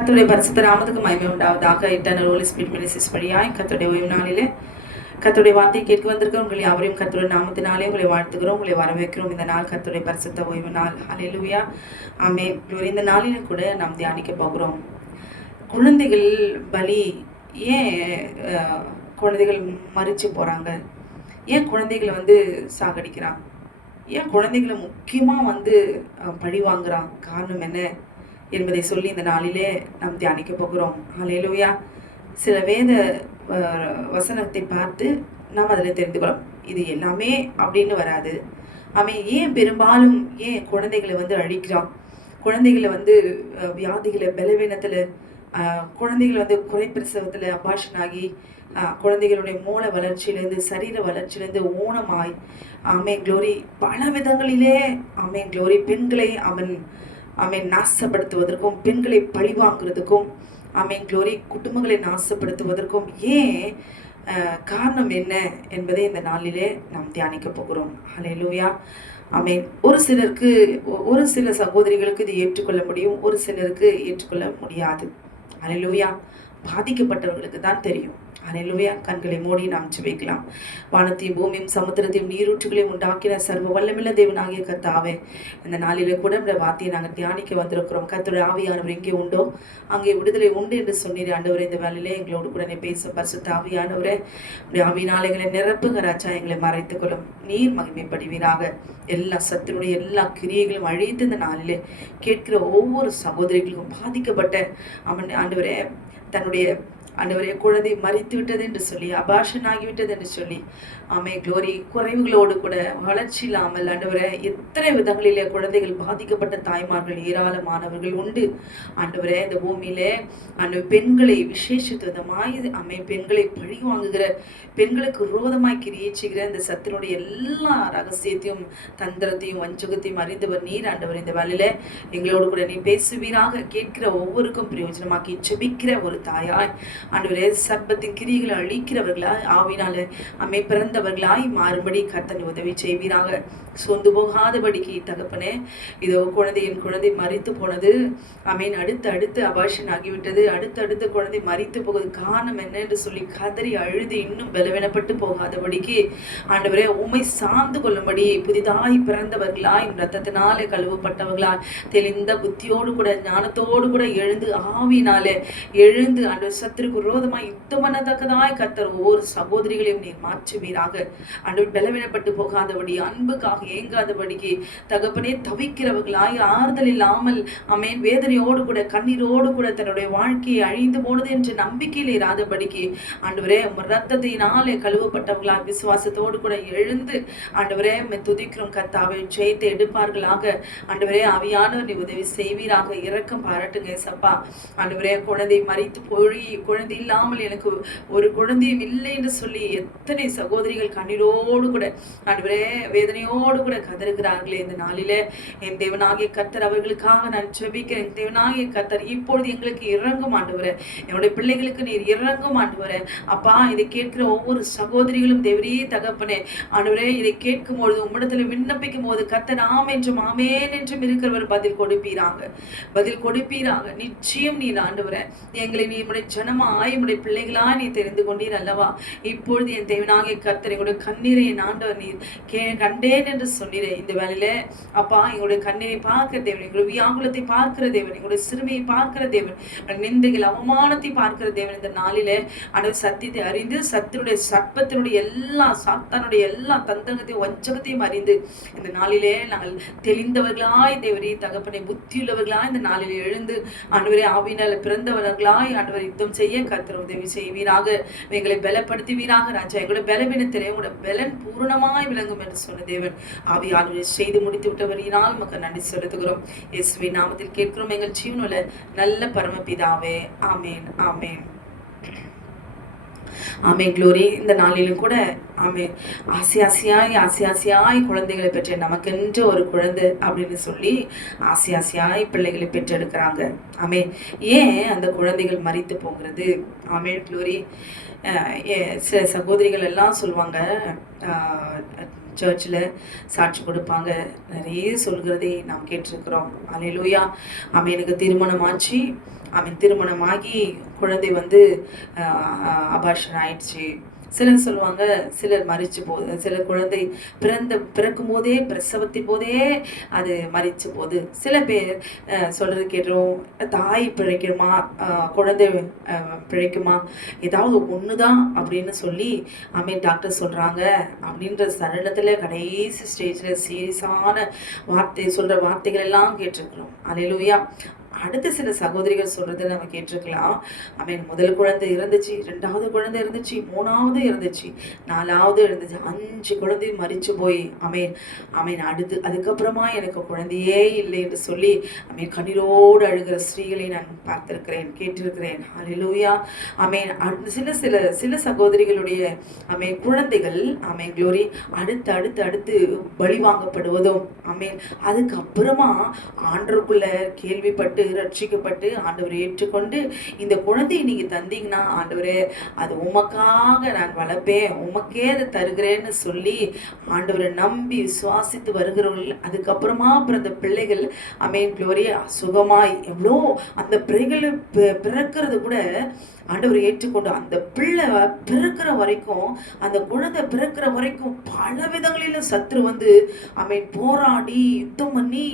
கர்த்தருடைய பரிசுத்த நாமத்துக்கு மகிமை உண்டாவதாக. இட்டர்னல் ஹோலி ஸ்பிரிட் மினிஸ்ட்ரிஸ் வழியாய் கர்த்தருடைய ஓய்வு நாளிலே கர்த்தருடைய வார்த்தையை கேட்க வந்திருக்கிறோம். உங்களை யாவரையும் கர்த்தருடைய நாமத்தினாலே உங்களை வாழ்த்துகிறோம், உங்களை வரவேற்கிறோம். இந்த நாள் கர்த்தருடைய பரிசுத்த ஓய்வு நாள். ஹல்லேலூயா, ஆமென். இந்த நாளிலும் கூட நாம் தியானிக்க போகிறோம். குழந்தைகள் பலி. ஏன் குழந்தைகள் மறிச்சு போகிறாங்க? ஏன் குழந்தைகளை சாகடிக்கிறான்? ஏன் குழந்தைகளை முக்கியமாக பழி வாங்குறான்? காரணம் என்ன என்பதை சொல்லி இந்த நாளிலே நாம் தியானிக்க போகிறோம். ஹல்லேலூயா. சில வேத வசனத்தை பார்த்து நாம் அதில் தெரிந்து கொள்ளலாம். இது எல்லாமே அப்படின்னு வராது. அவன் ஏன் பெரும்பாலும் ஏன் குழந்தைகளை அழிக்கிறான்? குழந்தைகளை வியாதிகளை, பலவீனத்தில், குழந்தைகள் குறைப்பிரசவத்தில் அபாஷன் ஆகி, குழந்தைகளுடைய மூல வளர்ச்சியிலேருந்து, சரீர வளர்ச்சியிலேருந்து ஊனமாய், ஆமென் க்ளோரி, பல விதங்களிலே ஆமென் க்ளோரி, பெண்களை அவன் நாசப்படுத்துவதற்கும், பெண்களை பழிவாங்கிறதுக்கும், ஆமென் க்ளோரி, குடும்பங்களை நாசப்படுத்துவதற்கும் ஏன் காரணம் என்ன என்பதை இந்த நாளிலே நாம் தியானிக்க போகிறோம். ஹல்லேலூயா, ஆமென். ஒரு சில சகோதரிகளுக்கு இது ஏற்றுக்கொள்ள முடியும், ஒரு சிலருக்கு ஏற்றுக்கொள்ள முடியாது. ஹல்லேலூயா. பாதிக்கப்பட்டவர்களுக்கு தான் தெரியும். ஹல்லேலூயா. கண்களை மூடி நாம் ஜெபிக்கலாம். வானத்தையும் பூமியும் சமுத்திரத்தையும் நீரூற்றுகளையும் உண்டாக்கின சர்வ வல்லமையுள்ள தேவனாகிய கர்த்தாவே, இந்த நாளிலே கூட இந்த வார்த்தையை நாங்கள் தியானிக்க வந்திருக்கிறோம். கர்த்தருடைய ஆவியானவர் எங்கே உண்டோ அங்கே விடுதலை உண்டு என்று சொன்னீர் ஆண்டவரே. இந்த வேலையிலே எங்களோடு கூட பேச பரிசுத்த ஆவியானவரே, உடைய ஆவியினால் எங்களை நிரப்புங்க ராஜா. எங்களை மறைத்துக் கொள்ளும். நீர் மகிமைப்படுவீராக. எல்லா சத்தினுடைய எல்லா கிரியைகளும் அழித்து இந்த நாளிலே கேட்கிற ஒவ்வொரு சகோதரிகளுக்கும் பாதிக்கப்பட்ட ஆண்டவரே, தன்னுடைய ஆண்டவரே குழந்தை மறித்து விட்டது என்று சொல்லி, அபாஷன் ஆகிவிட்டது என்று சொல்லி, ஆமே க்ளோரி, குறைவுகளோடு கூட வளர்ச்சி இல்லாமல் ஆண்டவரே எத்தனை விதங்களிலே குழந்தைகள் பாதிக்கப்பட்ட தாய்மார்கள் ஏராளமானவர்கள் உண்டு ஆண்டவரே. இந்த பூமியிலே பெண்களை விசேஷித்த விதமாய் பெண்களை பழி வாங்குகிற, பெண்களுக்கு விரோதமாய் கிரியை செய்கிற இந்த சத்தினுடைய எல்லா ரகசியத்தையும், தந்திரத்தையும், வஞ்சகத்தையும் அறிந்தவர் நீர் ஆண்டவர். இந்த வேலையில எங்களோடு கூட நீ பேசுவீராக. கேட்கிற ஒவ்வொருக்கும் பிரயோஜனமாக்கி ஜெபிக்கிற ஒரு தாயாய் ஆண்டவரே, சர்ப்பத்தின் கிரியைகளை அழிக்கிறவர்களாய், ஆவினால பிறந்தவர்களாய் மாறும்படி கர்த்தர் உதவி செய்வீராக. சொந்து போகாதபடிக்கு தகப்பனே, இதோ என் குழந்தை மறித்து போனது, அடுத்து அபாஷன் ஆகிவிட்டது, அடுத்து குழந்தை மறித்து போகுது, காரணம் என்ன என்று சொல்லி கதறி அழுது இன்னும் பலவீனப்பட்டு போகாதபடிக்கு ஆண்டவரே உம்மை சார்ந்து கொள்ளும்படி புதிதாய் பிறந்தவர்களாய், ரத்தத்தினாலே கழுவப்பட்டவர்களாய், தெளிந்த புத்தியோடு கூட ஞானத்தோடு கூட எழுந்து ஆவினாலே எழுந்து ஆண்டவர் சத்திற்கு விரோதமாய் யுத்தம் பண்ணத்தக்கதாய் கர்த்தர் ஒவ்வொரு சகோதரிகளையும் நீர் மாற்றுவீராக. ஆண்டவர் பலவீனப்பட்டு போகாதபடி, அன்புக்காக ஏங்காதபடிக்கு தகப்பனே தவிக்கிறவர்களாய், ஆறுதல் இல்லாமல் வேதனையோடு கூட கண்ணீரோடு கூட தன்னுடைய வாழ்க்கையை அழிந்து போனது என்று நம்பிக்கையில் இராதபடிக்கு ஆண்டவரே ரத்தத்தினாலே கழுவப்பட்டவர்களாய் விசுவாசத்தோடு கூட எழுந்து ஆண்டவரே துதிக்கிறோம் கர்த்தாவே, ஜெயத்தை எடுப்பார்களாக. ஆண்டவரே ஆவியானவர் நீ உதவி செய்வீராக. இரக்கம் பாராட்டுங்க சப்பா. ஆண்டவரே குழந்தை மறித்து போய், குழந்தை இல்லாமல் எனக்கு ஒரு குழந்தையும் இல்லை என்று சொல்லி எத்தனை சகோதரிகள் கண்ணீரோடு கூட ஆண்டவரே வேதனையோடு கூட கதறுகிறார்களே. இந்த நாளிலே என் தேவனாகிய கர்த்தர் அவர்களுக்காக நான் ஜெபிக்கிறேன். என் தேவனாகிய கர்த்தர் இப்பொழுது எங்களுக்கு இறங்கும் ஆண்டவரே, என்னுடைய பிள்ளைகளுக்கு நீர் இறங்கும் ஆண்டவரே. அப்பா, இதை கேட்கிற ஒவ்வொரு சகோதரிகளும் தேவரே தகப்பனே ஆண்டவரே, இதை கேட்கும் பொழுது உம்மிடத்துல விண்ணப்பிக்கும் போது கர்த்தர் ஆம் என்றும் ஆமேன் என்றும் இருக்கிறவர் பதில் கொடுப்பீராக. நிச்சயம் நீர் ஆண்டவரே எங்களை நீ உடைய ஜனமாய் உடைய பிள்ளைகளா நீ தெரிந்து கொண்டீர் அல்லவா. இப்பொழுது என் தேவனாகிய கர்த்தர் எங்களுடைய கண்ணீரை என் ஆண்டவர் நீர் கண்டேன் என்று சொன்னீரே. இந்த வேளையில அப்பா, எங்களுடைய கண்ணீரை பார்க்கிற தேவன், எங்களுடைய வியாகுலத்தை பார்க்கிற தேவன், எங்களுடைய சிறுமையை பார்க்கிற தேவன், நிந்தைகள் அவமானத்தை பார்க்கிற தேவன், இந்த நாளிலே ஆண்டவர் சத்தியத்தை அறிந்து சத்தினுடைய சர்ப்பத்தினுடைய எல்லா சாத்தானுடைய எல்லா தந்தகத்தையும் வஞ்சகத்தையும் அறிந்து இந்த நாளிலே நாங்கள் தெளிந்தவர்களாய் தேவரே தகப்பனை புத்தியுள்ளவர்களாய் இந்த நாளிலே எழுந்து ஆண்டவரே ஆவியினால் பிறந்தவர்களாய் ஆண்டவர் யுத்தம் செய்ய கர்த்தர் உதவி செய்வீராக. எங்களை பலப்படுத்துவீராக ராஜா. எங்களுடைய பலவீனத்திலே உங்களுடைய பலன் பூர்ணமாய் விளங்கும் என்று சொன்ன தேவன் ஆவியானவரை செய்து முடித்து விட்டவரினால் நமக்கு நன்றி செலுத்துகிறோம். இயேசுவின் நாமத்தில் கேட்கிறோம் எங்கள் ஜீவனுள்ள நல்ல பரமபிதாவே. ஆமேன், ஆமேன், ஆமேன். க்ளோரி. இந்த நாளிலும் கூட ஆசையாய் குழந்தைகளை பெற்ற, நமக்கென்று ஒரு குழந்தை அப்படின்னு சொல்லி ஆசையாய் பிள்ளைகளை பெற்றெடுக்கிறாங்க. ஏன் அந்த குழந்தைகள் மறித்து போகிறது? க்ளோரி. சில சகோதரிகள் எல்லாம் சொல்லுவாங்க, சர்ச்சில் சாட்சி கொடுப்பாங்க, நிறைய சொல்கிறதை நாம் கேட்டிருக்கிறோம். அல்லேலூயா. எனக்கு திருமணம் ஆச்சு, திருமணமாகி குழந்தை வந்து அபார்ஷன் ஆயிடுச்சு. சிலர் சொல்லுவாங்க, சிலர் மறிச்சு போகுது, சிலர் குழந்தை பிறக்கும் போதே பிரசவத்தின் போதே அது மறிச்சு போகுது. சில பேர் சொல்றது கேட்டுரும், தாய் பிழைக்குமா குழந்தை பிழைக்குமா, ஏதாவது ஒண்ணுதான் அப்படின்னு சொல்லி டாக்டர் சொல்றாங்க அப்படின்ற சடலத்துல கடைசி ஸ்டேஜ்ல சீரியஸான சொல்ற வார்த்தைகள் எல்லாம் கேட்டிருக்கிறோம். அல்லேலூயா. அடுத்த சில சகோதரிகள் சொல்றதை நம்ம கேட்டிருக்கலாம். முதல் குழந்தை இருந்துச்சு, 2வது குழந்தை இருந்துச்சு, 3வது இருந்துச்சு, 4வது இருந்துச்சு, 5 குழந்தையும் மறிச்சு போய் அதுக்கப்புறமா எனக்கு குழந்தையே இல்லை என்று சொல்லி கண்ணீரோடு அழுகிற ஸ்திரீகளை நான் பார்த்திருக்கிறேன், கேட்டிருக்கிறேன். அல்லேலூயா. சில சகோதரிகளுடைய குழந்தைகள் க்ளோரி அடுத்து அடுத்து அடுத்து பலி வாங்கப்படுவதும் அதுக்கப்புறமா ஆண்டவருக்குள்ள கேள்விப்பட்டு ரட்சிக்கப்பட்டு ஆண்டவரை ஏற்றுக்கொண்டு இந்த குழந்தையை நீங்க தந்தீங்கன்னா ஆண்டவரே அது உமக்காக நான் வளர்ப்பேன், உமக்கே அதை தருகிறேன்னு சொல்லி ஆண்டவரை நம்பி விசுவாசித்து வருகிறவர்கள் அதுக்கப்புறமா பிறந்த பிள்ளைகள் க்ளோரியா சுகமாய் எவ்வளோ அந்த பிள்ளைகள் பிறக்கிறது கூட ஆண்டவரை ஏற்றுக்கொண்டு அந்த பிள்ளை பிறக்கிற வரைக்கும், அந்த குழந்தை பிறக்கிற வரைக்கும் பல விதங்களிலும் சத்துரு வந்து போராடி யுத்தம் பண்ணி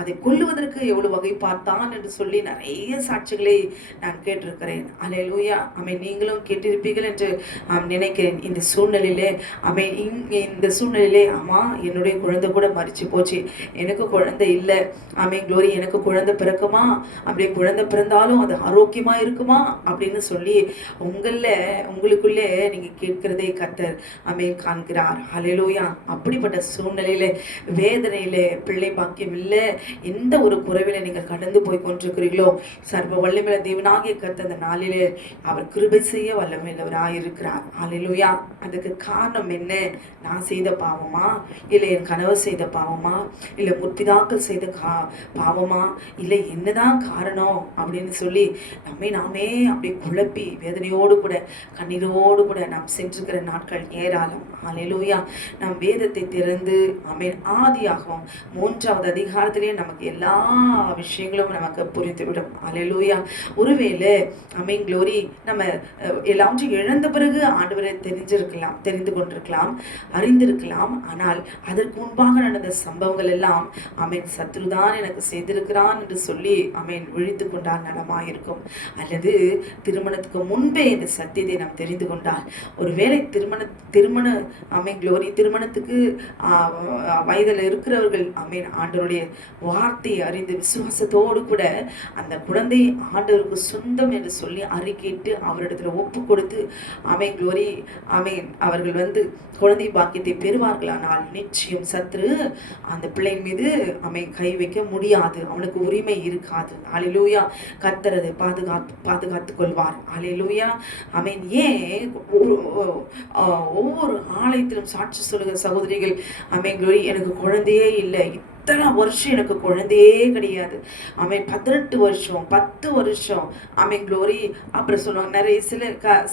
அதை கொல்லுவதற்கு எவ்வளவு வகை பார்த்தான் என்று சொல்லி நிறைய சாட்சிகளை நான் கேட்டிருக்கிறேன். அல்லேலூயா. நீங்களும் கேட்டிருப்பீர்கள் என்று நினைக்கிறேன். இந்த சூழ்நிலையிலே இந்த சூழ்நிலையிலே என்னுடைய குழந்தை கூட மறிச்சு போச்சு, எனக்கு குழந்தை இல்லை, க்ளோரி எனக்கு குழந்தை பிறக்குமா, அப்படியே குழந்தை பிறந்தாலும் அது ஆரோக்கியமா இருக்குமா அப்படின்னு சொல்லி உங்களுக்குள்ளே நீங்க கேட்கிறதே கர்த்தர் காண்கிறார். அல்லேலூயா. அப்படிப்பட்ட சூழ்நிலையில வேதனையில பிள்ளை பாக்கியம் இல்லை, எந்த ஒரு குறைவில நீங்க கடந்து போய் கொண்டிருக்கிறீர்களோ சர்வ வல்லமையுள்ள தேவனாகிய கர்த்தர் அந்த நாளிலே அவர் கிருபை செய்ய வல்லமையுள்ளவராயிருக்கிறார். அல்லேலூயா. அதுக்கு காரணம் என்ன? நான் செய்த பாவமா, இல்லை என் கணவர் செய்த பாவமா, இல்லை முற்பிதாக்கள் செய்த பாவமா, இல்லை என்னதான் காரணம் அப்படின்னு சொல்லி நாமே அப்படியே குழப்பி வேதனையோடு கூட கண்ணீரோடு கூட நாம் சென்றிருக்கிற நாட்கள் ஏராளம். அல்லேலூயா. நாம் வேதத்தை திறந்து ஆதியாகவும் 3வது அதிகாரத்திலேயே நமக்கு எல்லா விஷயங்களும் நமக்கு புரிந்துவிடும். அல்லேலூயா. ஒருவேளை க்ளோரி நம்ம எல்லாவற்றையும் இழந்த பிறகு ஆண்டவரை தெரிந்து கொண்டிருக்கலாம், அறிந்திருக்கலாம். ஆனால் அதற்கு முன்பாக நடந்த சம்பவங்கள் எல்லாம் சத்ருதான் எனக்கு செய்திருக்கிறான் என்று சொல்லி விழித்து கொண்டால் நலமாயிருக்கும். அல்லது திருமணத்துக்கு முன்பே இந்த சத்தியத்தை நாம் தெரிந்து கொண்டால், ஒருவேளை திருமண க்ளோரி திருமணத்துக்கு வயதில் இருக்கிறவர்கள் ஆண்டவருடைய வார்த்தையை அறிந்து விசுவாசத்தோடு கூட அந்த குழந்தை ஆண்டவருக்கு சொந்தம் என்று சொல்லி அறிக்கையிட்டு அவரிடத்துல ஒப்பு கொடுத்து க்ளோரி அவர்கள் வந்து குழந்தை பாக்கியத்தை பெறுவார்களானால் நிச்சயம் சத்ரு அந்த பிள்ளையின் மீது கை வைக்க முடியாது, அவனுக்கு உரிமை இருக்காது. அல்லேலூயா. கர்த்தர் அதை பாதுகாத்துக் கொள்வார். அல்லேலூயா. ஏன் ஒவ்வொரு ஆலயத்திலும் சாட்சி சொல்லுகிற சகோதரிகள் க்ளோரி எனக்கு குழந்தையே இல்லை, இத்தனை வருஷம் எனக்கு குழந்தையே கிடையாது, 18 வருஷம் 10 வருஷம் க்ளோரி. அப்புறம் சொல்லுவாங்க நிறைய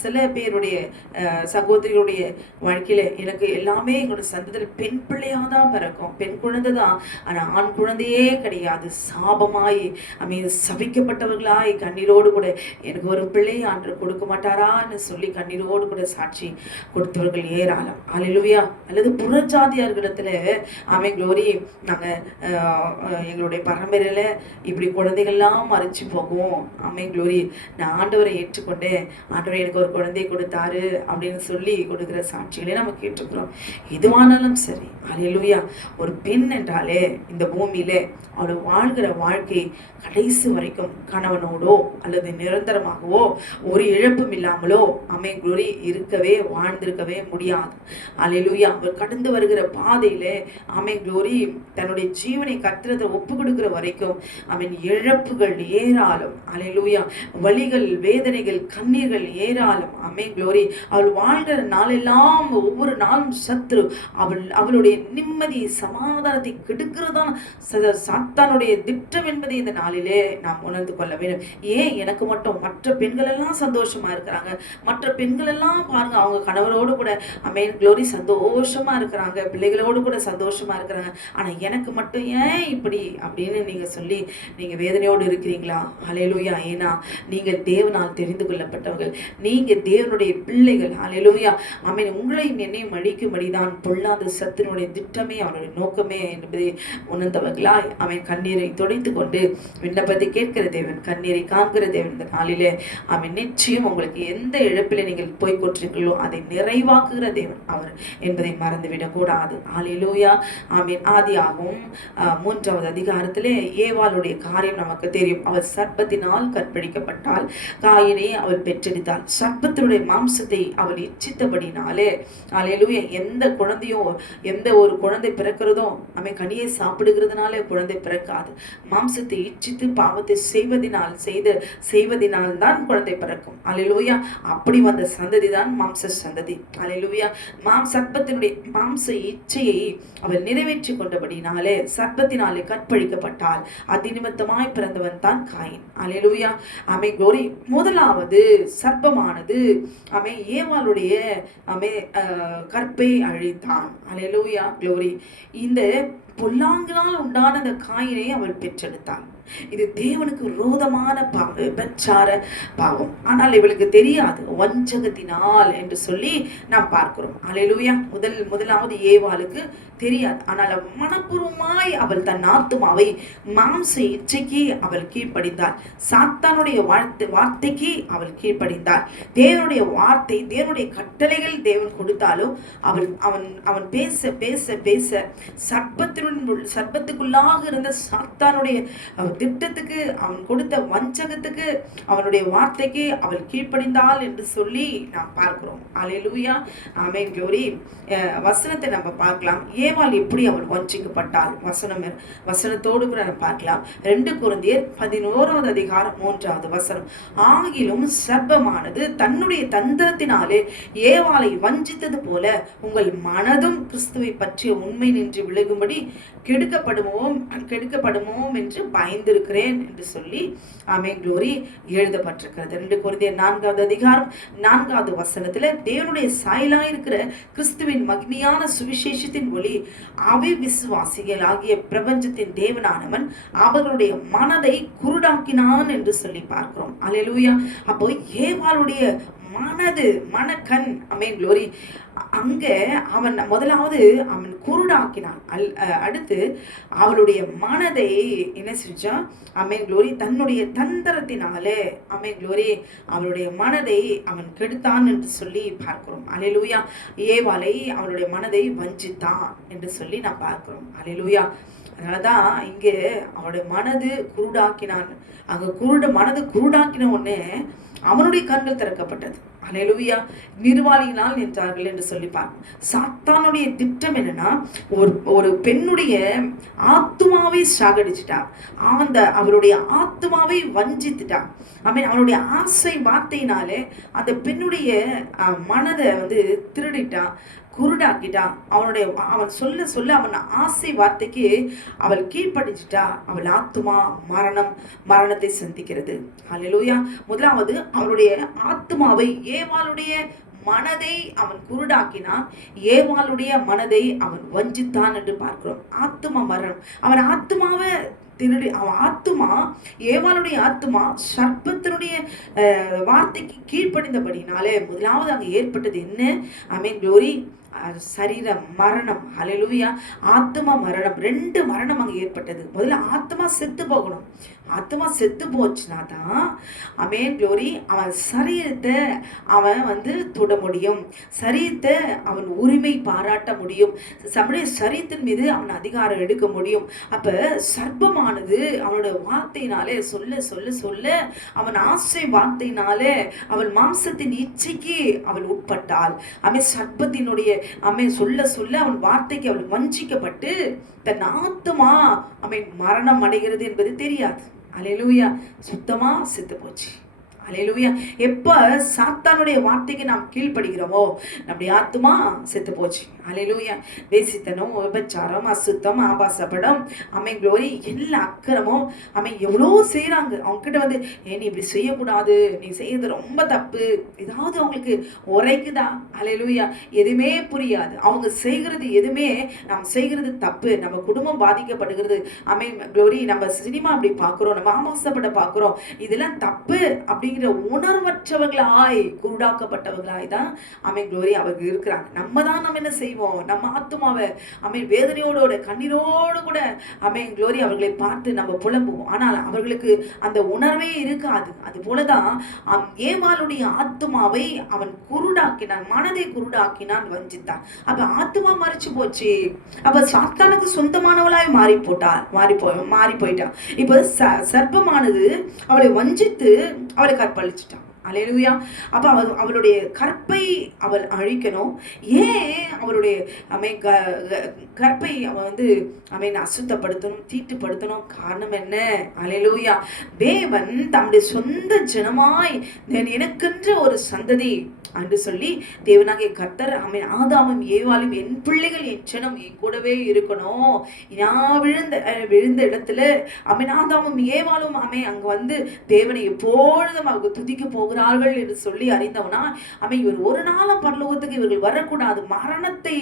சில பேருடைய சகோதரிகளுடைய வாழ்க்கையில எனக்கு எல்லாமே எங்களோட சந்ததியில் பெண் பிள்ளையாக தான் பிறக்கும், பெண் குழந்தை தான், ஆனால் ஆண் குழந்தையே கிடையாது. சாபமாய் சபிக்கப்பட்டவர்களாய் கண்ணீரோடு கூட எனக்கு ஒரு பிள்ளை ஆண்டு கொடுக்க மாட்டாரான்னு சொல்லி கண்ணீரோடு கூட சாட்சி கொடுத்தவர்கள் ஏராளம். அல்லேலூயா. அல்லது புறஜாதியார்களிடத்துல க்ளோரி நாங்கள் எங்களுடைய பரம்பரையில் இப்படி குழந்தைகள்லாம் மறைச்சு போகும், க்ளோரி நான் ஆண்டவரை ஏற்றுக்கொண்டேன், ஆண்டவரை எனக்கு ஒரு குழந்தை கொடுத்தாரு அப்படின்னு சொல்லி கொடுக்குற சாட்சிகளே நம்ம கேட்டுக்கிறோம். எதுவானாலும் சரி. அல்லேலூயா. ஒரு பெண் என்றாலே இந்த பூமியில அவள் வாழ்கிற வாழ்க்கை கடைசி வரைக்கும் கணவனோடோ அல்லது நிரந்தரமாகவோ ஒரு இழப்பும் இல்லாமலோ க்ளோரி வாழ்ந்திருக்கவே முடியாது. அல்லேலூயா. அவர் கடந்து வருகிற பாதையில க்ளோரி தன்னுடைய ஜீவனை கர்த்தரை ஒப்பு கொடுக்கிற வரைக்கும் இழப்புகள் ஏராளம். அல்லேலூயா. வலிகள், வேதனைகள், கண்ணீர்கள் ஏராளம். க்ளோரி. அவள் வாழ்கிற நாளெல்லாம் ஒவ்வொரு நாளும் சத்ரு அவளுடைய நிம்மதி சமாதானத்தை கெடுக்கிறதான் சாத்தானுடைய திட்டம் என்பதை இந்த நாளிலே நாம் உணர்ந்து கொள்ள வேண்டும். ஏன் எனக்கு மட்டும்? மற்ற பெண்கள் எல்லாம் சந்தோஷமா இருக்கிறாங்க, மற்ற பெண்கள் எல்லாம் பாருங்க அவங்க கணவரோடு கூட க்ளோரி சந்தோஷமா இருக்கிறாங்க, பிள்ளைகளோடு கூட சந்தோஷமா இருக்கிறாங்க. ஆனா எனக்கு மட்டும் ஏன் இப்படி அப்படின்னு நீங்கள் சொல்லி நீங்கள் வேதனையோடு இருக்கிறீங்களா? ஹல்லேலூயா. ஏன்னா நீங்கள் தேவனால் தெரிந்து கொள்ளப்பட்டவர்கள், நீங்கள் தேவனுடைய பிள்ளைகள். ஹல்லேலூயா. ஆமென். உங்களையும் என்னையும் அழிக்கும்படிதான் பொல்லாத சத்துருடைய திட்டமே அவனுடைய நோக்கமே என்பதை உணர்ந்தவர்களாய் அவன் கண்ணீரை துடைத்து கொண்டு விண்ணப்பத்தை கேட்கிற தேவன், கண்ணீரை காண்கிற தேவன். இந்த நாளிலே அவன் நிச்சயம் உங்களுக்கு எந்த இழப்பிலே நீங்கள் போய் கொண்டிருக்கிறீர்களோ அதை நிறைவாக்குகிற தேவன் அவர் என்பதை மறந்துவிடக் கூடாது. ஹல்லேலூயா. ஆமென். ஆதியாகமம் 3வது அதிகாரத்திலே ஏவாளுடைய காரியம் நமக்கு தெரியும். அவள் சர்ப்பத்தினால் கற்பழிக்கப்பட்டாள், காயினை அவள் பெற்றெடுத்தாள். சர்ப்பத்தினுடைய மாம்சத்தை அவள் இச்சித்தபடினாலே, ஹல்லேலூயா, எந்த குழந்தையும் எந்த ஒரு குழந்தை பிறக்கிறதோ அவன் கனியை சாப்பிடுகிறதுனாலே குழந்தை பிறக்காது. மாம்சத்தை இச்சித்து பாவத்தை செய்வதினால் தான் குழந்தை பிறக்கும். ஹல்லேலூயா. அப்படி வந்த சந்ததி தான் மாம்ச சந்ததி. ஹல்லேலூயா. சர்ப்பத்தினுடைய மாம்ச இச்சையை அவள் நிறைவேற்றி கொண்டபடினாலே சர்ப்பத்தினாலே கற்பழிக்கப்பட்டாள். அதிநிமித்தமாய் பிறந்தவன் தான் காயின். ஹல்லேலூயா. ஆமென். குளோரி. முதலாவது சர்ப்பமானது ஏவாளுடைய கற்பை அழித்தான். ஹல்லேலூயா. குளோரி. இந்த பொல்லாங்களால் உண்டான அந்த காயினை அவள் பெற்றெடுத்தாள். இது தேவனுக்கு விரோதமான பிரச்சார பாவம். ஆனால் இவளுக்கு தெரியாது, வஞ்சகத்தினால் என்று சொல்லி நாம் பார்க்கிறோம். ஹல்லேலூயா. முதலாவது ஏவாளுக்கு தெரியாது. ஆனால் மனப்பூர்வமாய் அவள் தன் ஆத்துமாவை மாம்ச இச்சைக்கு அவள் கீழ்ப்படிந்தாள். சாத்தானுடைய வார்த்தைக்கு அவள் கீழ்ப்படிந்தாள். தேவனுடைய வார்த்தை, தேவனுடைய கட்டளைகள் தேவன் கொடுத்தாலும் அவன் பேச பேச பேச சர்ப்பத்துக்குள்ளாக இருந்த சாத்தானுடைய திட்டத்துக்கு, அவன் கொடுத்த வஞ்சகத்துக்கு, அவனுடைய வார்த்தைக்கு அவள் கீழ்ப்படிந்தாள் என்று சொல்லி நாம் பார்க்கிறோம். ஹல்லேலூயா. ஆமென். குளோரி. வசனத்தை நம்ம பார்க்கலாம். ஏவாள் எப்படி அவள் வஞ்சிக்கப்பட்டாள் வசனத்தோடு கூட நம்ம பார்க்கலாம். 2 கொரிந்தியர் 11வது அதிகாரம் 3வது வசனம். ஆகிலும் சர்ப்பமானது தன்னுடைய தந்திரத்தினாலே ஏவாளை வஞ்சித்தது போல உங்கள் மனதும் கிறிஸ்துவை பற்றிய உண்மை நின்று விலகும்படி கெடுக்கப்படுமோம் என்று பயந்திருக்கிறேன் என்று சொல்லி ஆமென். குளோரி எழுதப்பட்டிருக்கிறது. 2 கொரிந்தியர் 4வது அதிகாரம் 4வது வசனத்துல தேவனுடைய சாயலாயிருக்கிற கிறிஸ்துவின் மகிமையான சுவிசேஷத்தின் ஒளி அவிவிசுவாசிகள் ஆகிய பிரபஞ்சத்தின் தேவனானவன் அவர்களுடைய மனதை குருடாக்கினான் என்று சொல்லி பார்க்கிறோம். ஹல்லேலூயா. அப்போ ஏவாளுடைய மனக்கண் ஆமென். குளோரி. அங்க அவன் முதலாவது அவன் குருடாக்கினான். அடுத்து அவளுடைய மனதை என்ன செஞ்சான்? ஆமென். குளோரி. தன்னுடைய தந்திரத்தினாலே ஆமென். குளோரி. அவளுடைய மனதை அவன் கெடுத்தான் என்று சொல்லி பார்க்கிறோம். ஹல்லேலூயா. ஏவாளை அவளுடைய மனதை வஞ்சித்தான் என்று சொல்லி நான் பார்க்கிறோம். ஹல்லேலூயா. அதனாலதான் இங்கே அவளுடைய மனது குருடாக்கினான். அங்க மனது குருடாக்கின உடனே அவனுடைய கண்கள் திறக்கப்பட்டது. ஹல்லேலூயா. நிர்வாணியினால் நின்றார்கள் என்று சொல்லி பார்ப்போம். சாத்தானுடைய திட்டம் என்னன்னா, ஒரு பெண்ணுடைய ஆத்துமாவை சாகடிச்சுட்டா, அவருடைய ஆத்துமாவை வஞ்சித்துட்டா. அவனுடைய ஆசை வார்த்தையினாலே அந்த பெண்ணுடைய மனதை திருடிட்டா, குருடாக்கிட்டா. அவன் சொல்ல அவன் ஆசை வார்த்தைக்கு அவள் கீழ்ப்படிச்சிட்டா. அவள் ஆத்துமா மரணத்தை சந்திக்கிறது. ஹல்லேலூயா. முதலாவது அவளுடைய ஆத்துமாவை, ஏவாளுடைய மனதை அவன் குருடாக்கினான், ஏவாளுடைய மனதை அவன் வஞ்சித்தான் என்று பார்க்கிறோம். ஆத்துமா மரணம். அவன் ஆத்துமாவை அவன் ஆத்துமா, ஏவாளுடைய ஆத்துமா சர்ப்பத்தினுடைய வார்த்தைக்கு கீழ்ப்படிந்தபடினாலே முதலாவது அங்கே ஏற்பட்டது என்ன? ஆமென். குளோரி. சரீர மரணம். ஹல்லேலூயா. ஆத்மா மரணம். 2 மரணம் அங்கே ஏற்பட்டது. முதல்ல ஆத்மா செத்து போகணும். ஆத்மா செத்து போச்சுனா தான் ஆமென். குளோரி. அவன் சரீரத்தை அவன் தொட முடியும், சரீரத்தை அவன் உரிமை பாராட்ட முடியும், நம்முடைய சரீரத்தின் மீது அவன் அதிகாரம் எடுக்க முடியும். அப்ப சர்ப்பமானது அவனுடைய வார்த்தையினாலே சொல்ல சொல்ல சொல்ல அவன் ஆசை வார்த்தையினாலே அவன் மாம்சத்தின் இச்சைக்கு அவள் உட்பட்டாள். அவன் சர்ப்பத்தினுடைய சொல்ல சொல்ல அவன் வார்த்தைக்கு அவள் வஞ்சிக்கப்பட்டு தன் ஆத்துமா மரணம் அடைகிறது என்பது தெரியாது. ஹல்லேலூயா. சுத்தமா செத்து போச்சு. அல்லேலூயா. எப்ப சாத்தானுடைய வார்த்தைக்கு நாம் கீழ்ப்படுகிறோமோ நம்முடைய ஆத்துமா செத்து போச்சு. அல்லேலூயா. வேசித்தனம், விபச்சாரம், அசுத்தம், ஆபாசப்படம், அமை குளோரி, எல்லா அக்கிரமும் எவ்வளோ செய்யறாங்க. அவங்க கிட்ட வந்து நீ இப்படி செய்யக்கூடாது, நீ செய்யறது ரொம்ப தப்பு, ஏதாவது அவங்களுக்கு உரைக்குதா? அல்லேலூயா. எதுவுமே புரியாது. அவங்க செய்கிறது எதுவுமே நாம் செய்கிறது தப்பு, நம்ம குடும்பம் பாதிக்கப்படுகிறது. குளோரி, நம்ம சினிமா அப்படி பார்க்குறோம், நம்ம ஆபாசப்பட பார்க்குறோம், இதெல்லாம் தப்பு அப்படிங்கிற உணர்வற்றவர்களாய் குருடாக்கப்பட்டவர்களாய் தான் குளோரி அவங்க இருக்கிறாங்க. நம்ம தான் நம்ம என்ன செய்வோம், நம்ம ஆத்துமாவை வேதனையோட கண்ணீரோடு கூட குளோரி அவர்களை பார்த்து நம்ம புலம்புவோம். ஆனால் அவர்களுக்கு அந்த உணர்வே இருக்காது. அது போலதான் ஏவாளுடைய ஆத்துமாவை அவன் குருடாக்கினான், மனதை குருடாக்கினான், வஞ்சித்தான். அப்ப ஆத்துமா மறைச்சு போச்சு. அப்ப சாத்தானுக்கு சொந்தமானவளாய் மாறி போயிட்டான். இப்ப சர்ப்பமானது அவளை வஞ்சித்து அவளை கற்பழிச்சிட்டான். அல்லேலூயா. அப்ப அவளுடைய கற்பை அவள் அழிக்கணும். ஏன் அவளுடைய கற்பை அவன் அசுத்தப்படுத்தணும், தீட்டுப்படுத்தணும்? காரணம் என்ன? அல்லேலூயா. தேவன் தம்முடைய சொந்த ஜனமாய் எனக்கென்ற ஒரு சந்ததி என்று சொல்லி தேவனாகிய கர்த்தர் ஆதாமும் ஏவாளும் என் பிள்ளைகள், என் ஜனம் என் கூடவே இருக்கணும். நான் விழுந்த இடத்துல ஆதாமும் ஏவாளும் அங்க வந்து தேவனை எப்பொழுதும் அவங்க துதிக்க போகிறார்கள் என்று சொல்லி அறிந்தவனா இவர் ஒரு நாளும் பரலோகத்துக்கு இவர்கள் வரக்கூடாது, மரணத்தை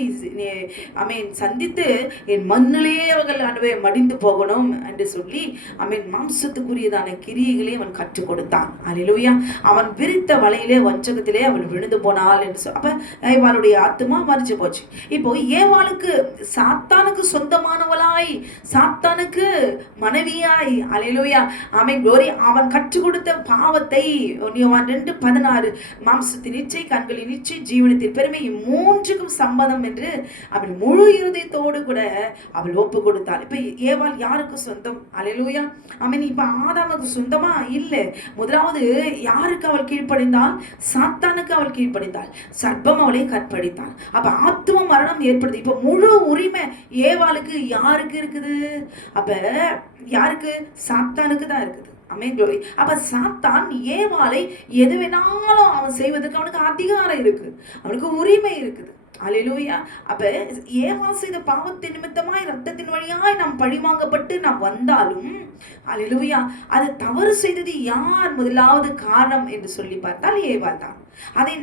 சந்தித்து என் மண்ணிலேயே அவர்கள் மடிந்து போகணும் என்று சொல்லி மாம்சத்துக்குரியதான கிரியைகளை அவன் கற்றுக் கொடுத்தான். அல்லேலூயா. அவன் விரித்த வலையிலே வஞ்சகத்திலே அவள் விழுந்து போனாள் என்று சொல்லி அப்ப ஏவாளுடைய ஆத்துமா மறிச்சு போச்சு. இப்போ ஏவாளுக்கு சாத்தானுக்கு சொந்தமானவளாய், சாத்தானுக்கு மனைவியாய், அல்லேலூயா, குளோரி, அவன் கற்றுக் கொடுத்த பாவத்தை 2:16 மாம்சத்தின் இச்சை, கண்களின் இச்சை, ஜீவனத்தின் பெருமை, மூன்றுக்கும் சம்பந்தம் என்று அவள் முழு இருதயத்தோடு கூட அவள் ஒப்பு கொடுத்தாள். இப்ப ஏவாள் யாருக்கு சொந்தம்? அல்லேலூயா. இப்ப ஆதாமுக்கு சொந்தமா இல்லை. முதலாவது யாருக்கு அவள் கீழ்ப்படிந்தாள்? சாத்தானுக்கு அவள் கீழ்ப்படிந்தாள். சர்ப்பம் அவளை கற்பழித்தாள். அப்ப ஆத்தும மரணம் ஏற்படுது. இப்ப முழு உரிமை ஏவாளுக்கு யாருக்கு இருக்குது? அப்ப யாருக்கு? சாத்தானுக்கு தான் இருக்குது. அப்ப சாத்தான் ஏவாளை எது வேணாலும் அவன் செய்வதற்கு அவனுக்கு அதிகாரம் இருக்கு, அவனுக்கு உரிமை இருக்குது. அல்லேலூயா. அப்ப ஏவாள் செய்த பாவத்தின் நிமித்தமாய் ரத்தத்தின் வழியாய் நாம் பழிவாங்கப்பட்டு நாம் வந்தாலும், அல்லேலூயா, அது தவறு செய்தது யார்? முதலாவது காரணம் என்று சொல்லி பார்த்தால் ஏவாள் தான். அதை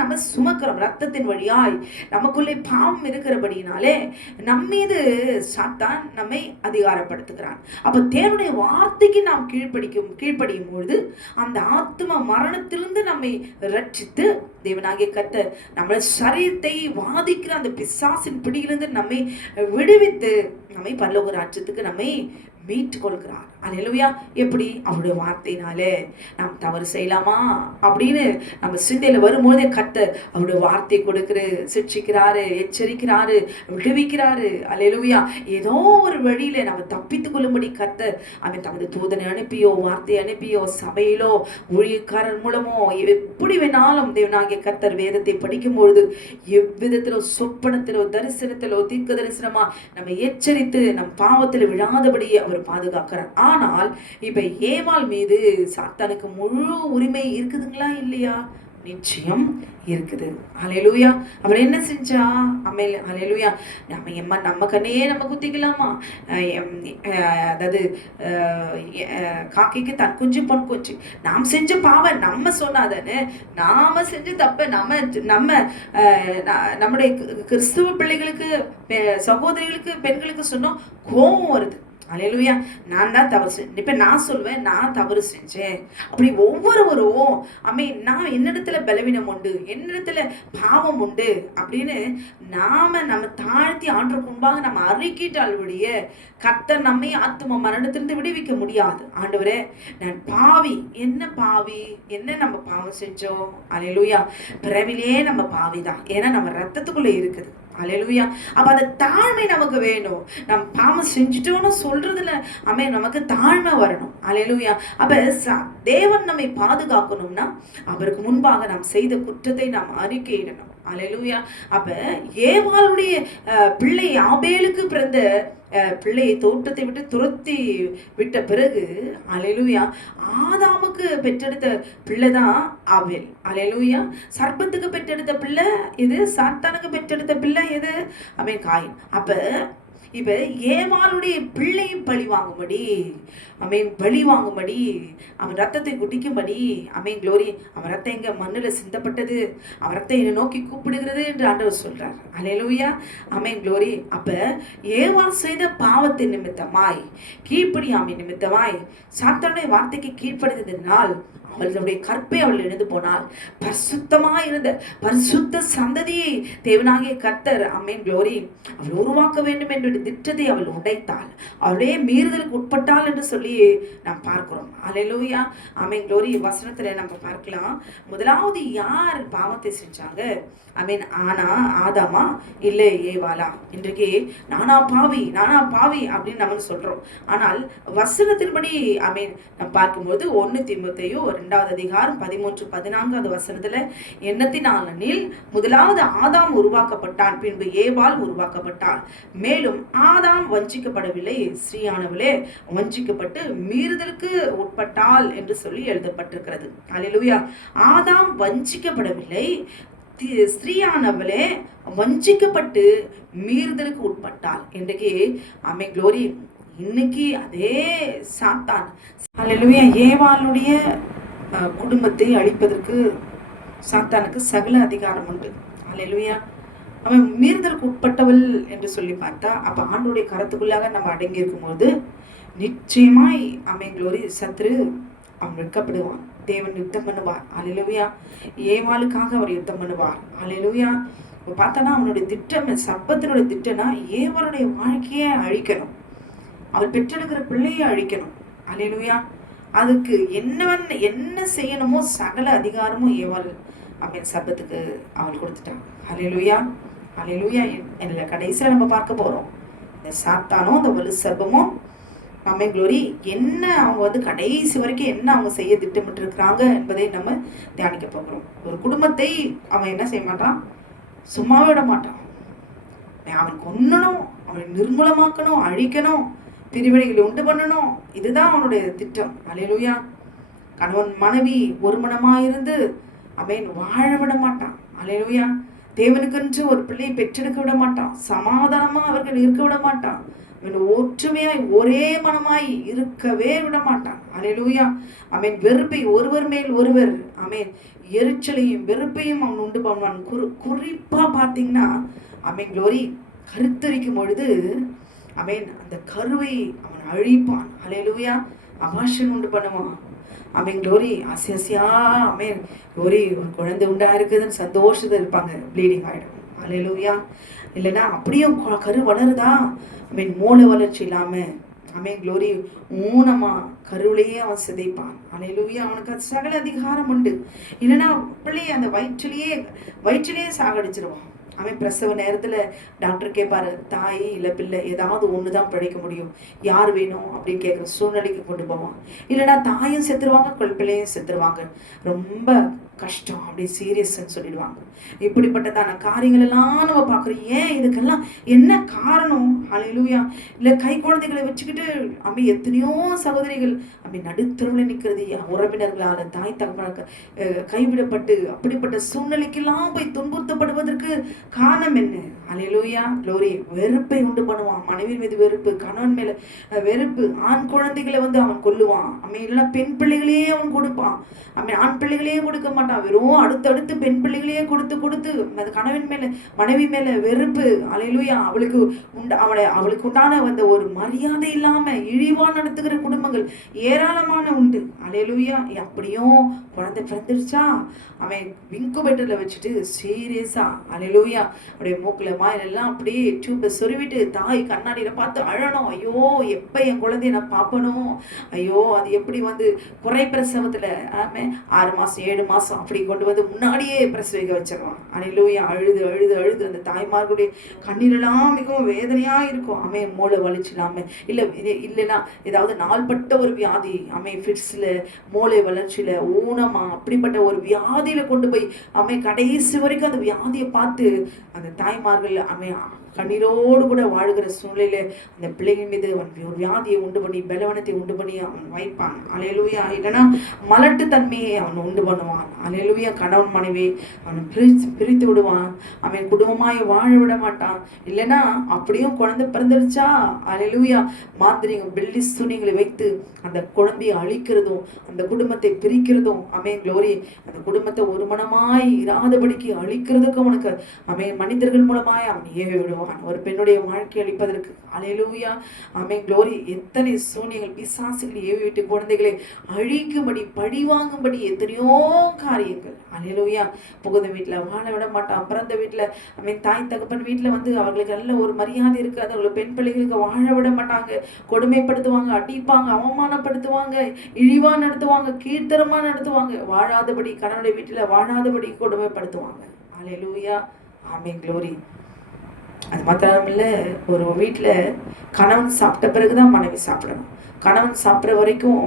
நம்ம சுமக்கிறோம். ரத்தத்தின் வழியாய் நமக்குள்ளே பாவம் இருக்கிறபடினாலே நம்மீது சாத்தான் நம்மை அதிகாரப்படுத்துகிறான். அப்ப தேவனுடைய வார்த்தைக்கு நாம் கீழ்ப்படியும் பொழுது அந்த ஆத்ம மரணத்திலிருந்து நம்மை ரட்சித்து தேவனாகிய கர்த்தர் நம்ம சரீரத்தை வாதிக்கிற அந்த பிசாசின் பிடியிலிருந்து நம்மை விடுவித்து நம்மை பரலோக ராஜ்யத்துக்கு நம்மை மீட்டு கொள்கிறார். அல்லேலூயா. எப்படி? அவருடைய வார்த்தையினாலே. நாம் தவறு செய்யலாமா அப்படின்னு நம்ம சிந்தையில வரும்போதே கர்த்தர் அவருடைய வார்த்தை கொடுக்கிறாரு, சிக்ஷிக்கிறாரு, எச்சரிக்கிறாரு, விடுவிக்கிறாரு. அல்லேலூயா. ஏதோ ஒரு வழியில நம்ம தப்பித்துக் கொள்ளும்படி கர்த்தர் தமது தூதனை அனுப்பியோ, வார்த்தை அனுப்பியோ, சபையிலோ, ஊழியக்காரர் மூலமோ, எப்படி வேணாலும் தேவனாகிய கர்த்தர் வேதத்தை படிக்கும் பொழுது எவ்விதத்திலோ, சொப்பனத்திலோ, தரிசனத்திலோ, தீர்க்க தரிசனமா நம்ம எச்சரித்து நம் பாவத்தில் விழாதபடி அவர் பாதுகாக்கிறார். ஆனால் இப்ப ஏவாள் மீது சாத்தானுக்கு முழு உரிமை இருக்குதுங்களா இல்லையா? நிச்சயம் இருக்குது. அல்லேலூயா. அவள் என்ன செஞ்சா? அல்லேலூயா. நம்ம கண்ணையே நம்ம குத்திக்கலாமா? அதாவது காக்கைக்கு தன் குஞ்சு பொன் குஞ்சு. நாம் செஞ்ச பாவம் நம்ம சொன்னாதானே, நாம செஞ்ச தப்ப நம்முடைய கிறிஸ்துவ பிள்ளைகளுக்கு, சகோதரிகளுக்கு, பெண்களுக்கு சொன்னோம், கோபம் வருது. அல்லேலூயா. நான் தான் தவறு செஞ்சேன். இப்ப நான் சொல்லுவேன், நான் தவறு செஞ்சேன். அப்படி ஒவ்வொருவரும் நான் என்னிடத்துல பலவீனம் உண்டு, என்னிடத்துல பாவம் உண்டு அப்படின்னு நம்ம தாழ்த்தி ஆண்டவருக்கு முன்பாக நம்ம அறிக்கையிட்டாலுடைய கர்த்தர் நம்மை ஆத்தும மரணத்திலிருந்து விடுவிக்க முடியாது. ஆண்டவரே, நான் பாவி. என்ன பாவி? என்ன நம்ம பாவம் செஞ்சோம்? அல்லேலூயா. பிறவிலே நம்ம பாவிதான். ஏன்னா நம்ம ரத்தத்துக்குள்ள இருக்குது. அல்லேலூயா. அப்ப அந்த தாழ்மை நமக்கு வேணும். நம்ம பாவம் செஞ்சுட்டோம்னு சொல்றதுல நமக்கு தாழ்மை வரணும். அல்லேலூயா. அப்ப தேவன் நம்மை பாதுகாக்கணும்னா அவருக்கு முன்பாக நாம் செய்த குற்றத்தை நாம் அறிக்கையிடணும். அல்லேலூயா. அப்ப ஏவாளுடைய பிள்ளை ஆபேலுக்கு பிறந்த பிள்ளையை தோட்டத்தை விட்டு துரத்தி விட்ட பிறகு அல்லேலூயா ஆதாமுக்கு பெற்றெடுத்த பிள்ளை தான் ஆபேல். அல்லேலூயா. சர்ப்பத்துக்கு பெற்றெடுத்த பிள்ளை இது, சாத்தானுக்கு பெற்றெடுத்த பிள்ளை எது? அவன் காயின். அப்ப இப்ப ஏவாளுடைய பிள்ளையை பழி வாங்கும்படி, பழி வாங்கும்படி, அவன் ரத்தத்தை குடிக்கும்படி, க்ளோரி, அவன் ரத்தம் எங்க மண்ணுல சிந்தப்பட்டது, அவன் ரத்தம் என்னை நோக்கி கூப்பிடுகிறது என்று ஆண்டவர் சொல்றார். அல்லேலூயா. க்ளோரி. அப்ப ஏவாள் செய்த பாவத்தின் நிமித்தமாய், கீழ்ப்படியாமை நிமித்தமாய், சாத்தானுடைய வார்த்தைக்கு கீழ்ப்படிந்ததினால் அவளுடைய கற்பை அவள் எழுந்து போனால் பரிசுத்தமாய் இருந்த பரிசுத்த சந்ததியை தேவனாகிய கர்த்தர் க்ளோரி அவள் உருவாக்க வேண்டும் என்ற திட்டத்தை அவள் உடைத்தாள், அவளே மீறுதலுக்கு உட்பட்டாள் என்று சொல்லி நாம் பார்க்கிறோம். அல்லேலூயா. க்ளோரி. வசனத்துல நம்ம பார்க்கலாம். முதலாவது யார் பாவத்தை செஞ்சாங்க? ஆனா ஆதாமா இல்லை ஏவாளா? இன்றைக்கு நானா பாவி அப்படின்னு நம்ம சொல்றோம். ஆனால் வசனத்தின்படி நம்ம பார்க்கும்போது 1 தீமோத்தேயு 2வது அதிகாரம் 13-14 வசனத்துல, எண்ணத்தினாலெனில் முதலாவது ஆதாம் உருவாக்கப்பட்டான், பின்பு ஏவாள் உருவாக்கப்பட்டாள். மேலும் ஆதாம் வஞ்சிக்கப்படவில்லை, ஸ்ரீயானவளே வஞ்சிக்கப்பட்டு மீறுதலுக்கு உட்பட்டாள் என்று சொல்லி எழுதப்பட்டிருக்கிறது. அல்லேலூயா. ஆதாம் வஞ்சிக்கப்படவில்லை, ஸ்திரீயானவளே வஞ்சிக்கப்பட்டு மீறுதலுக்கு உட்பட்டாள். இன்றைக்கு க்ளோரி இன்னைக்கு அதே சாத்தான் அல்லேலூயா ஏவாளுடைய குடும்பத்தை அழிப்பதற்கு சாத்தானுக்கு சகல அதிகாரம் உண்டு. அல்லேலூயா. அவன் மீறுதலுக்கு உட்பட்டவள் என்று சொல்லி பார்த்தா, அப்ப ஆண்டோடைய கரத்துக்குள்ளாக நம்ம அடங்கி இருக்கும்போது நிச்சயமாய் க்ளோரி சத்ரு அவன் வெட்கப்படுவான். தேவன் யுத்தம் பண்ணுவார். அல்லேலூயா. ஏவாளுக்காக அவர் யுத்தம் பண்ணுவார். அல்லேலூயா. இப்போ பார்த்தோன்னா அவனுடைய திட்டம், சர்ப்பத்தினுடைய திட்டம்னா ஏவாளுடைய வாழ்க்கையை அழிக்கணும், அவள் பெற்றெடுக்கிற பிள்ளையை அழிக்கணும். அல்லேலூயா. அதுக்கு என்ன செய்யணுமோ சகல அதிகாரமும் ஏவாள் சர்ப்பத்துக்கு அவள் கொடுத்துட்டாங்க. அல்லேலூயா. அல்லேலூயா. என்னல கடைசியில் நம்ம பார்க்க போறோம், இந்த சாத்தானும் இந்த வலு சர்ப்பமும் க்ளோரி என்ன அவங்க கடைசி வரைக்கும் என்ன அவங்க செய்ய திட்டமிட்டு இருக்கிறாங்க என்பதை நம்ம தியானிக்க போகிறோம். ஒரு குடும்பத்தை அவன் என்ன செய்ய மாட்டான், சும்மா விட மாட்டான். அவன் கொன்னணும், அவனை நிர்மூலமாக்கணும், அழிக்கணும், பிரிவினைகளை உண்டு பண்ணணும். இதுதான் அவனுடைய திட்டம். அல்லேலூயா. கணவன் மனைவி ஒரு மனமாயிருந்து வாழ விட மாட்டான். அல்லேலூயா. தேவனுக்கென்று ஒரு பிள்ளையை பெற்றெடுக்க விட மாட்டான். சமாதானமா அவர்கள் இருக்க விட மாட்டான். ஒற்றுமையாய் ஒரே மனமாய் இருக்கவே விட மாட்டான். அல்லேலூயா. வெறுப்பை ஒருவர் மேல் ஒருவர் எரிச்சலையும் வெறுப்பையும் அவன் உண்டு பண்ணுவான். குறிப்பா பார்த்தீங்கன்னா க்ளோரி கருத்தரிக்கும் பொழுது அந்த கருவை அவன் அழிப்பான். அல்லேலூயா. அபாஷன் உண்டு பண்ணுவான். க்ளோரி ஆசையா க்ளோரி ஒரு குழந்தை உண்டா இருக்குதுன்னு சந்தோஷத்தை இருப்பாங்க, ப்ளீடிங் ஆகிடும். அல்லேலூயா. இல்லைன்னா அப்படியும் கரு வளருதா, மூளை வளர்ச்சி இல்லாம க்ளோரி ஊனமா கருவிலேயே அவன் சிதைப்பான். அல்லேலூயா. அவனுக்கு அது சகல அதிகாரம் உண்டு. இல்லைன்னா பிள்ளைய அந்த வயிற்றிலேயே சாகடிச்சிருவான். பிரசவ நேரத்துல டாக்டர் கேட்பாரு, தாய் இல்லை பிள்ளை ஏதாவது ஒண்ணுதான் பிழைக்க முடியும், யார் வேணும் அப்படின்னு கேட்குற சூழ்நிலைக்கு கொண்டு போவான். இல்லைன்னா தாயும் செத்துருவாங்க, பிள்ளையும் செத்துருவாங்க, ரொம்ப கஷ்டம், அப்படி சீரியஸ்ன்னு சொல்லிடுவாங்க. இப்படிப்பட்டதான காரியங்கள் எல்லாம் நம்ம பார்க்குறோம். ஏன் இதுக்கெல்லாம் என்ன காரணம்? அல்லேலூயா. இல்லை கை குழந்தைகளை வச்சுக்கிட்டு எத்தனையோ சகோதரிகள் நடுத்தருவில் நிற்கிறது, உறவினர்களால் தாய் தகப்பனாக கைவிடப்பட்டு அப்படிப்பட்ட சூழ்நிலைக்கெல்லாம் போய் துன்புறுத்தப்படுவதற்கு காரணம் என்ன? அல்லேலூயா. க்ளோரி வெறுப்பை உண்டு பண்ணுவான். மனைவி மீது வெறுப்பு, கணவன் மேல வெறுப்பு, ஆண் குழந்தைகளை அவன் கொல்லுவான். இல்லைன்னா பெண் பிள்ளைகளையே அவன் கொடுப்பான். ஆண் பிள்ளைகளையே கொடுக்க மாட்டான், வெறும் அடுத்தடுத்து பெண் பிள்ளைகளையே கொடுத்து அது கணவன் மேல மனைவி மேல வெறுப்பு. அல்லேலூயா. அவளுக்கு உண்டான அந்த ஒரு மரியாதை இல்லாம இழிவா நடத்துகிற குடும்பங்கள் ஏராளமான உண்டு. அல்லேலூயா. அப்படியும் குழந்தை பிறந்துருச்சா இன்குபேட்டர்ல வச்சுட்டு சீரியஸா அலையலூயா. அப்படியே மூக்குல வாயிலெல்லாம் அப்படியே டியூப்பை சொருவிட்டு தாய் கண்ணாடியில பார்த்து அழணும். ஐயோ எப்ப என் குழந்தைய நான் பார்ப்பனும், ஐயோ அது எப்படி வந்து குறை பிரசவத்துல 6 மாசம் 7 மாசம் அப்படி கொண்டு வந்து முன்னாடியே பிரசவிக்க வச்சிடலாம். அலையலூயா. அழுது அழுது அழுது அந்த தாய்மார்களுடைய கண்ணீரெல்லாம் மிகவும் வேதனையா இருக்கும். மூளை வலிச்சிடாம இல்லைன்னா ஏதாவது நாள்பட்ட ஒரு வியாதி ஃபிட்ஸ்ல மூளை வளர்ச்சியில ஊனமா அப்படிப்பட்ட ஒரு வியாதியில கொண்டு போய் கடைசி வரைக்கும் அந்த வியாதியை பார்த்து அந்த தாய்மார்கள் கண்ணீரோடு கூட வாழ்கிற சூழ்நிலையில அந்த பிள்ளைகள் மீது அவன் ஒரு வியாதியை உண்டு பண்ணி பலவனத்தை உண்டு பண்ணி அவன் வைப்பான். அலையலூயா. இல்லைன்னா மலட்டு தன்மையை அவன் உண்டு பண்ணுவான். அலையலூயா. கணவன் மனைவி அவனை பிரித்து விடுவான். அவன் குடும்பமாய் வாழ விட மாட்டான். இல்லைன்னா அப்படியும் குழந்தை பிறந்துருச்சா அலையலூயா மாந்திரிகம் பில்லி துணிகளை வைத்து அந்த குழந்தையை அழிக்கிறதும் அந்த குடும்பத்தை பிரிக்கிறதும் க்ளோரி அந்த குடும்பத்தை ஒரு மனமாய் இராதபடிக்கு அழிக்கிறதுக்கு அவனுக்கு மனிதர்கள் மூலமாய் அவன் ஏவி விடுவான். ஒரு பெண்ணுடைய வாழ்க்கை அளிப்பதற்கு அலையலூயா. க்ளோரி எத்தனை சூனியங்கள் பிசாசுகள் ஏவி விட்டு குழந்தைகளை அழிக்கும்படி பழி வாங்கும்படி எத்தனையோ காரியங்கள். அலையலூயா. புகுந்த வீட்டுல வாழ விட மாட்டான். பிறந்த வீட்டுல தாய் தகப்பன் வீட்டுல வந்து அவர்களுக்கு நல்ல ஒரு மரியாதை இருக்காது. அவங்களுக்கு பெண் பிள்ளைகளுக்கு வாழ விட மாட்டாங்க. கொடுமைப்படுத்துவாங்க, அடிப்பாங்க, அவமானப்படுத்துவாங்க, இழிவா நடத்துவாங்க, கீர்த்தரமா நடத்துவாங்க. வாழாதபடி கணவனுடைய வீட்டுல வாழாதபடி கொடுமைப்படுத்துவாங்க. அலையலூயா. க்ளோரி. அது மாத்திரமில்ல, ஒரு வீட்டுல கணவன் சாப்பிட்ட பிறகுதான் மனைவி சாப்பிடணும். கணவன் சாப்பிட்ற வரைக்கும்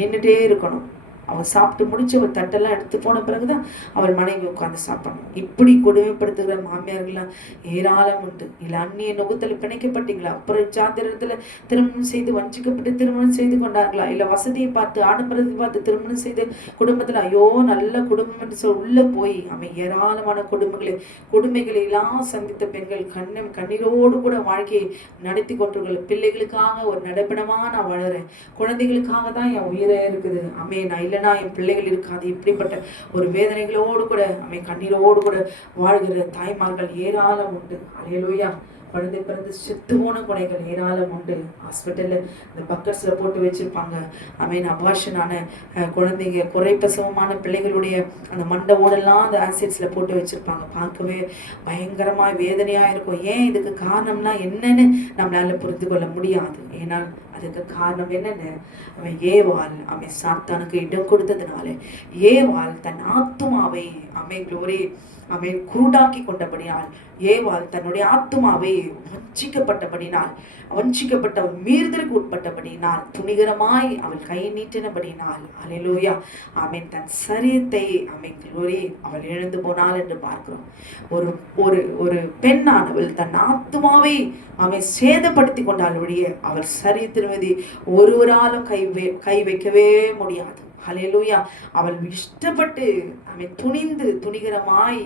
நின்றுட்டே இருக்கணும். அவள் சாப்பிட்டு முடிச்சு அவள் தட்டெல்லாம் எடுத்து போன பிறகுதான் அவள் மனைவி உட்காந்து சாப்பிடணும். இப்படி கொடுமைப்படுத்துகிற மாமியார்கள்லாம் ஏராளம் உண்டு. இல்லை அந்நிய நுகத்தில் பிணைக்கப்பட்டீங்களா? அப்புறம் சாத்திரத்துல திருமணம் செய்து வஞ்சிக்கப்பட்டு திருமணம் செய்து கொண்டார்களா? இல்லை வசதியை பார்த்து ஆடம்பரத்தை பார்த்து திருமணம் செய்து குடும்பத்துல ஐயோ நல்ல குடும்பம் என்று உள்ள போய் ஏராளமான கொடுமைகளை எல்லாம் சந்தித்த பெண்கள் கண்ணீரோடு கூட வாழ்க்கையை நடத்தி கொண்டிருக்கிற பிள்ளைகளுக்காக ஒரு நடப்பிடமா நான் வளரேன், குழந்தைகளுக்காக தான் என் உயிரே இருக்குது. நான் இல்லைன்னா என் பிள்ளைகள் இருக்காது. இப்படிப்பட்ட ஒரு வேதனைகளோடு கூட கண்ணீரோடு கூட வாழ்கிற தாய்மார்கள் ஏராளம் உண்டு. அலையலூயா. குழந்தை பிறந்து செத்து போன குறைகள் ஏராளம் உண்டு. ஹாஸ்பிட்டல்ல இந்த பக்கெட்ஸ்ல போட்டு வச்சிருப்பாங்க. அபார்ஷனான குழந்தைங்க குறைப்பிரசவமான பிள்ளைகளுடைய அந்த மண்டை ஓடெல்லாம் அந்த ஆசிட்ஸ்ல போட்டு வச்சிருப்பாங்க. பார்க்கவே பயங்கரமா வேதனையா இருக்கும். ஏன் இதுக்கு காரணம்னா என்னன்னு நம்மளால புரிந்து கொள்ள முடியாது. ஏன்னா அதுக்கு காரணம் என்னன்னு ஏவாள் சாத்தானுக்கு இடம் கொடுத்ததுனால ஏவாள் தன் ஆத்துமாவை க்ளோரி குருடாக்கி கொண்டபடினால் ஏவாள் தன்னுடைய ஆத்துமாவை வஞ்சிக்கப்பட்ட மீறுதலுக்கு உட்பட்டபடினால் துணிகரமாய் அவள் கை நீட்டினபடினால் அல்லேலூயா தன் சரீரத்தை க்ளோரி அவள் இழந்து போனாள் என்று பார்க்கிறோம். ஒரு ஒரு பெண்ணானவள் தன் ஆத்துமாவை சேதப்படுத்தி கொண்டால் ஒழிய அவள் சரீரத்தின் மீது ஒருவராலும் கை வைக்கவே முடியாது. ஹல்லேலூயா. அவள் இஷ்டப்பட்டு துணிகரமாய்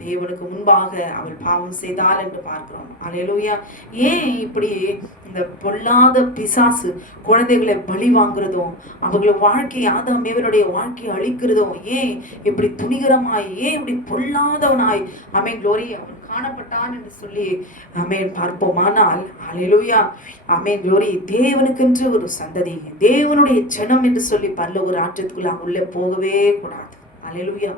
தேவனுக்கு முன்பாக அவள் பாவம் செய்தாள் என்று பார்க்கிறோம். ஹல்லேலூயா. ஏன் இப்படி இந்த பொல்லாத பிசாசு குழந்தைகளை பலி வாங்குறதும் அவங்களோட வாழ்க்கை ஆதாமேவனுடைய வாழ்க்கையை அழிக்கிறதும் ஏன் இப்படி துணிகரமாய் ஏன் இப்படி பொல்லாதவனாய் க்ளோரி அவன் காணப்பட்டான் என்று சொல்லி பார்ப்போமானால் ஹல்லேலூயா க்ளோரி தேவனுக்கென்று ஒரு சந்ததி தேவனுடைய ஜனம் என்று சொல்லி பரலோக ராஜ்யத்துக்குள்ள உள்ளே போகவே கூடாது. அல்லேலூயா.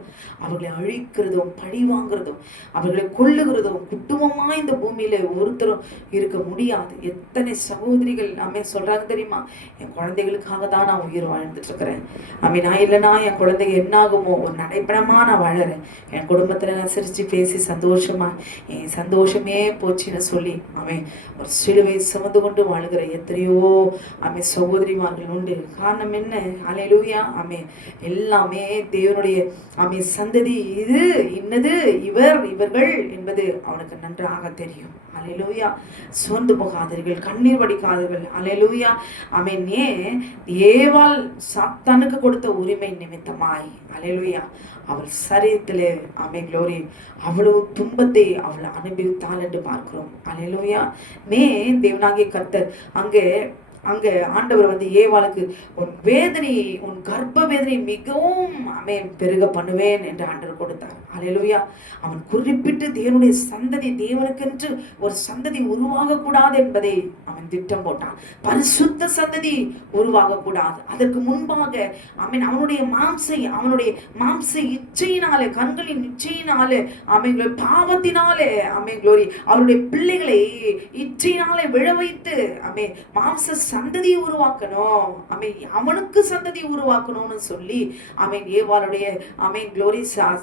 அவர்களை அழிக்கிறதும் பழி வாங்குறதும் அவர்களை கொல்லுகிறதும் குடும்பமா இந்த பூமியில ஒருத்தரும் இருக்க முடியாது. எத்தனை சகோதரிகள் சொல்றாங்க தெரியுமா? என் குழந்தைகளுக்காக தான் நான் உயிர் வாழ்ந்துட்டு இருக்கிறேன். நான் இல்லைன்னா என் குழந்தைங்க என்ன ஆகுமோ, ஒரு நடைப்படமா நான் வாழறேன், என் குடும்பத்துல நான் சிரிச்சு பேசி சந்தோஷமா என் சந்தோஷமே போச்சுன்னு சொல்லி ஒரு சிலுவை சுமந்து கொண்டு வாழ்கிற எத்தனையோ சகோதரிமார்கள் உண்டு. காரணம் என்ன? அல்லேலூயா. எல்லாமே தேவனுடைய சந்ததி இது இன்னது இவர்கள் என்பது அவனுக்கு நன்றாக தெரியும். அல்லேலூயா. சோர்ந்து போகாதீர்கள், கண்ணீர் வடிக்காதீர்கள். அல்லேலூயா. ஏவாள் சாத்தானுக்கு கொடுத்த உரிமை நிமித்தமாய் அல்லேலூயா அவள் சரீரத்திலே க்ளோரி அவ்வளவு துன்பத்தை அவள் அனுபவித்தாள் என்று பார்க்கிறோம். அல்லேலூயா. தேவனாகிய கர்த்தர் அங்க ஆண்டவர் ஏவாளுக்கு உன் வேதனையை உன் கர்ப்ப வேதனை மிகவும் பெருக பண்ணுவேன் என்று ஆண்டவர் கொடுத்தார். அல்லேலூயா. அவன் குறிப்பிட்டு தேவனுடைய சந்ததி தேவனுக்கென்று ஒரு சந்ததி உருவாக கூடாது என்பதை அவன் அவன் திட்டம் போட்டான். பரிசுத்த சந்ததி உருவாக கூடாது. அதற்கு முன்பாக அவனுடைய மாம்ச இச்சையினாலே, கண்களின் இச்சையினாலே, பாவத்தினாலே, அவருடைய பிள்ளைகளை இச்சையினாலே விழ வைத்து மாம்ச சந்ததியை உருவாக்கணும், அவனுக்கு சந்ததி உருவாக்கணும்னு சொல்லி ஏவாளுடைய க்ளோரி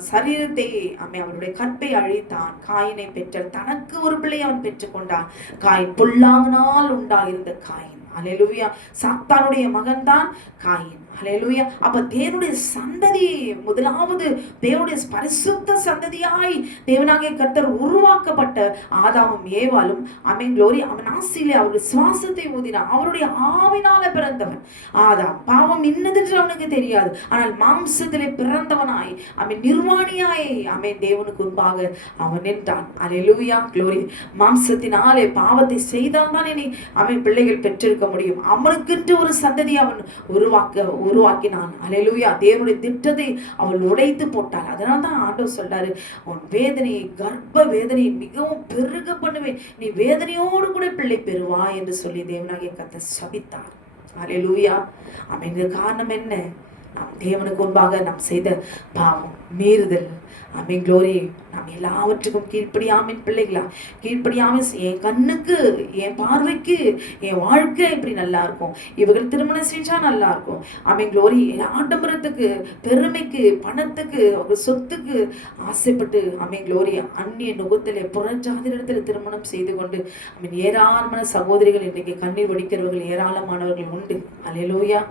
சரீரத்தை அவருடைய கற்பை அழித்தான். காயினை பெற்ற தனக்கு ஒரு பிள்ளை அவன் பெற்றுக்கொண்டான். Coin பொல்லாங்கனால் உண்டாயிருந்த coin. அல்லேலூயா. சாத்தானுடைய மகன் தான் காயின். அல்லேலூயா. அப்ப தேவனுடைய சந்ததி, முதலாவது தேவனுடைய பரிசுத்த சந்ததியாய் தேவனாகிய கர்த்தர் உருவாக்கப்பட்ட ஆதாமும் ஏவாளும் க்ளோரி அவன் ஆசியிலே அவருடைய சுவாசத்தை ஊதினான். அவருடைய ஆவினால பிறந்தவன் ஆதாம். பாவம் இன்னதென்று அவனுக்கு தெரியாது. ஆனால் மாம்சத்திலே பிறந்தவனாய் நிர்வாணியாய் தேவனுக்கு முன்பாக அவன் நின்றான். அல்லேலூயா. க்ளோரி. மாம்சத்தினாலே பாவத்தை செய்தான் தான் இனி பிள்ளைகள் பெற்றிருக்க முடியும். அவனுக்கென்று ஒரு சந்ததி அவன் உருவாக்கினான். அல்லேலூயா. தேவனுடைய திட்டத்தை அவள் உடைத்து போட்டாள். அதனால்தான் ஆண்டவர் சொல்றாரு, அவன் வேதனையை, கர்ப்ப வேதனையை மிகவும் பெருக பண்ணுவேன், நீ வேதனையோடு கூட பிள்ளை பெறுவா என்று சொல்லி தேவனாகிய கர்த்தர் சபித்தார். அல்லேலூயா. இது காரணம் என்ன? நாம் தேவனுக்கு முன்பாக நாம் செய்த பாவம், மீறுதல். க்ளோரி. நாம் எல்லாவற்றுக்கும் கீழ்ப்படியாமின் பிள்ளைகளா, கீழ்ப்படியாம என் கண்ணுக்கு, என் பார்வைக்கு, என் வாழ்க்கை இப்படி நல்லா இருக்கும், இவர்கள் திருமணம் செஞ்சா நல்லா இருக்கும், க்ளோரி. ஆடம்பரத்துக்கு, பெருமைக்கு, பணத்துக்கு, சொத்துக்கு ஆசைப்பட்டு க்ளோரி அந்நிய நுகத்திலே புறஜாதியிடத்தில் திருமணம் செய்து கொண்டு ஏராளமான சகோதரிகள் இன்றைக்கு கண்ணீர் வடிக்கிறவர்கள் ஏராளமானவர்கள் உண்டு. அல்லேலூயா.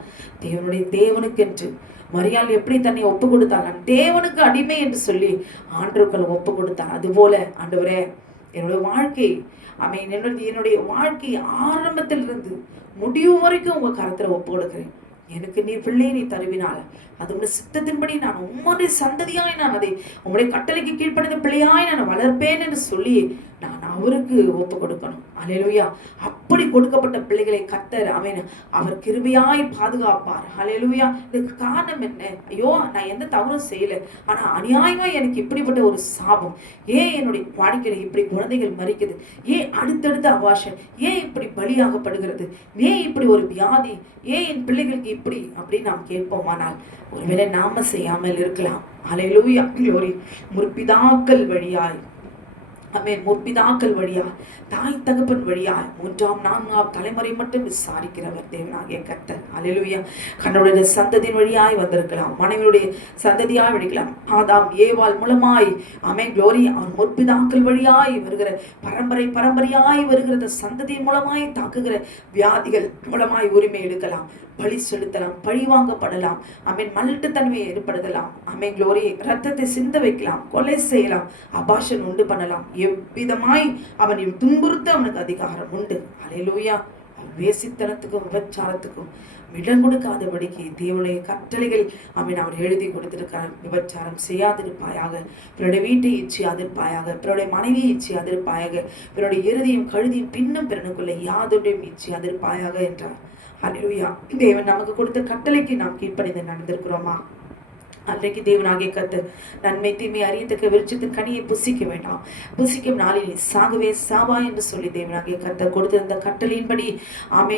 தேவனுக்கென்று மரியாள் எப்படி தன்னை ஒப்பு கொடுத்தாள், நான் தேவனுக்கு அடிமை என்று சொல்லி ஆண்டவர்கள் ஒப்பு கொடுத்தார். அதுபோல ஆண்டவரே, என்னுடைய வாழ்க்கை என்னுடைய வாழ்க்கை ஆரம்பத்திலிருந்து முடிவு வரைக்கும் உங்க கரத்துல ஒப்பு கொடுக்கிறேன். எனக்கு நீ பிள்ளை நீ தருவினால அது உங்களுடைய சித்தத்தின்படி நான் உம்முடைய சந்ததியாய் நான் அதை உங்களுடைய கட்டளைக்கு கீழ்ப்படிந்த பிள்ளையாய் நான் வளர்ப்பேன் என்று சொல்லி நான் அவருக்கு ஒப்பு கொடுக்கணும். அல்லேலூயா. அப்படி கொடுக்கப்பட்ட பிள்ளைகளை கர்த்தர் அவர் கிருபையாய் பாதுகாப்பார். அல்லேலூயா. இதுக்கு காரணம் என்ன? ஐயோ, நான் எந்த தவறும் செய்யல, ஆனா அநியாயமா எனக்கு இப்படிப்பட்ட ஒரு சாபம், ஏன் என்னுடைய வாழ்க்கையில இப்படி குழந்தைகள் மறிக்குது, ஏன் அடுத்தடுத்த அபாஷன், ஏன் இப்படி பலியாகப்படுகிறது, ஏன் இப்படி ஒரு வியாதி, ஏன் என் பிள்ளைகளுக்கு இப்படி அப்படின்னு நாம் கேட்போமானால் ஒருவேளை நாம செய்யாமல் இருக்கலாம். அல்லேலூயா. முற்பிதாக்கள் வழியாய் முற்பிதாக்கள் வழியா, தாய் தகப்பன் வழியா, 3ஆம் 4ஆம் தலைமுறை மட்டும் விசாரிக்கிறவர் தேவனாகிய கர்த்தர். அல்லேலூயா. கண்ணுடைய சந்ததியின் வழியாய் வந்திருக்கலாம், மனைவியுடைய சந்ததியாய் வழிக்கலாம், ஆதாம் ஏவாள் மூலமாய் க்ளோரி அவன் முற்பிதாக்கள் வழியாய் வருகிற பரம்பரையாய் வருகிற சந்ததியின் மூலமாய் தாக்குகிற வியாதிகள் மூலமாய் உரிமை எடுக்கலாம், பழி செலுத்தலாம், பழி வாங்கப்படலாம், மலட்டுத்தன்மையை ஏற்படுத்தலாம், க்ளோரி ரத்தத்தை சிந்த வைக்கலாம், கொலை செய்யலாம், அபாஷன் உண்டு பண்ணலாம், எவ்விதமாய் அவனை துன்புறுத்த அவனுக்கு அதிகாரம் உண்டு. அல்லேலூயா. வேசித்தனத்துக்கும் விபச்சாரத்துக்கும் இடம் கொடுக்காதபடிக்கு தேவனுடைய கட்டளைகள் அவர் எழுதி கொடுத்திருக்கிறார். விபச்சாரம் செய்யாதிருப்பாயாக, பிறருடைய வீட்டை இச்சியாதிருப்பாயாக, பிறருடைய மனைவியை இச்சியாதிருப்பாயாக, பிறருடைய இறுதியும் கழுதியும் பின்னும் பிறனுக்குள்ள யாதொன்றையும் இச்சியாதிருப்பாயாக என்றார். அல்லேலூயா. தேவன் நமக்கு கொடுத்த கட்டளைக்கு நாம் கீழ்ப்படிந்து நடந்திருக்கிறோமா? அன்றைக்கு தேவனாகிய கர்த்தர் நன்மை தீமை அறியத்தக்க விருட்சத்தின் கனியை புசிக்க வேண்டாம், புசிக்கும் நாளில் சாகவே சாவா என்று சொல்லி தேவனாகிய கர்த்தர் கொடுத்திருந்த கட்டளையின்படி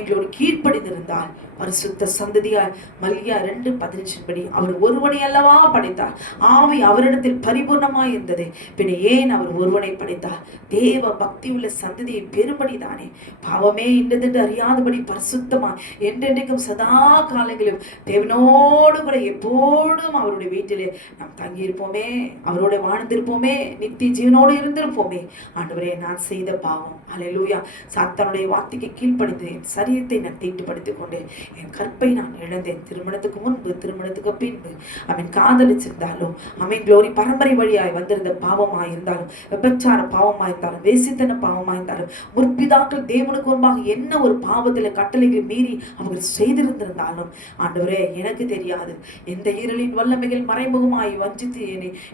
க்ளோரி கீழ்ப்படிந்திருந்தால் பரிசுத்த சந்ததியார் மல்கியா 2:15 அவர் ஒருவனை அல்லவா படைத்தார், ஆவி அவரிடத்தில் பரிபூர்ணமாய் இருந்தது, பின்ன ஏன் அவர் ஒருவனை படைத்தார்? தேவ பக்தி உள்ள சந்ததியை பெரும்படிதானே. பாவமே இன்னதென்று அறியாதபடி பரிசுத்தமாய் என்றென்றைக்கும் சதா காலங்களிலும் தேவனோடு கூட எப்போதும் அவருடைய வீட்டிலே நாம் தங்கியிருப்போமே, அவரோட வாழ்ந்திருப்போமே, நித்திய ஜீவனோடு இருந்திருப்போமே. ஆண்டவரே, நான் செய்த பாவம், அல்லேலூயா, சாத்தானுடைய வார்த்தைக்கு கீழ்ப்படிந்து என் சரீரத்தை நான் தீட்டுப்படுத்திக் கொண்டேன், என் கற்பை நான் இழந்தேன். திருமணத்துக்கு முன்பு, திருமணத்துக்கு பின்பு காதலிச்சிருந்தாலும் க்ளோரி பரம்பரை வழியாய் வந்திருந்த பாவமாய் இருந்தாலும், விபச்சார பாவமாய் இருந்தாலும், வேசித்தன பாவமாய் இருந்தாலும், முற்பிதாக்கள் தேவனுக்கு முன்பாக என்ன ஒரு பாவத்துல கட்டளைகள் மீறி அவர்கள் செய்திருந்திருந்தாலும், ஆண்டவரே எனக்கு தெரியாது, எந்த இருளின் வல்லமை வல்லமைகள் மறைமுகமாய் வஞ்சித்து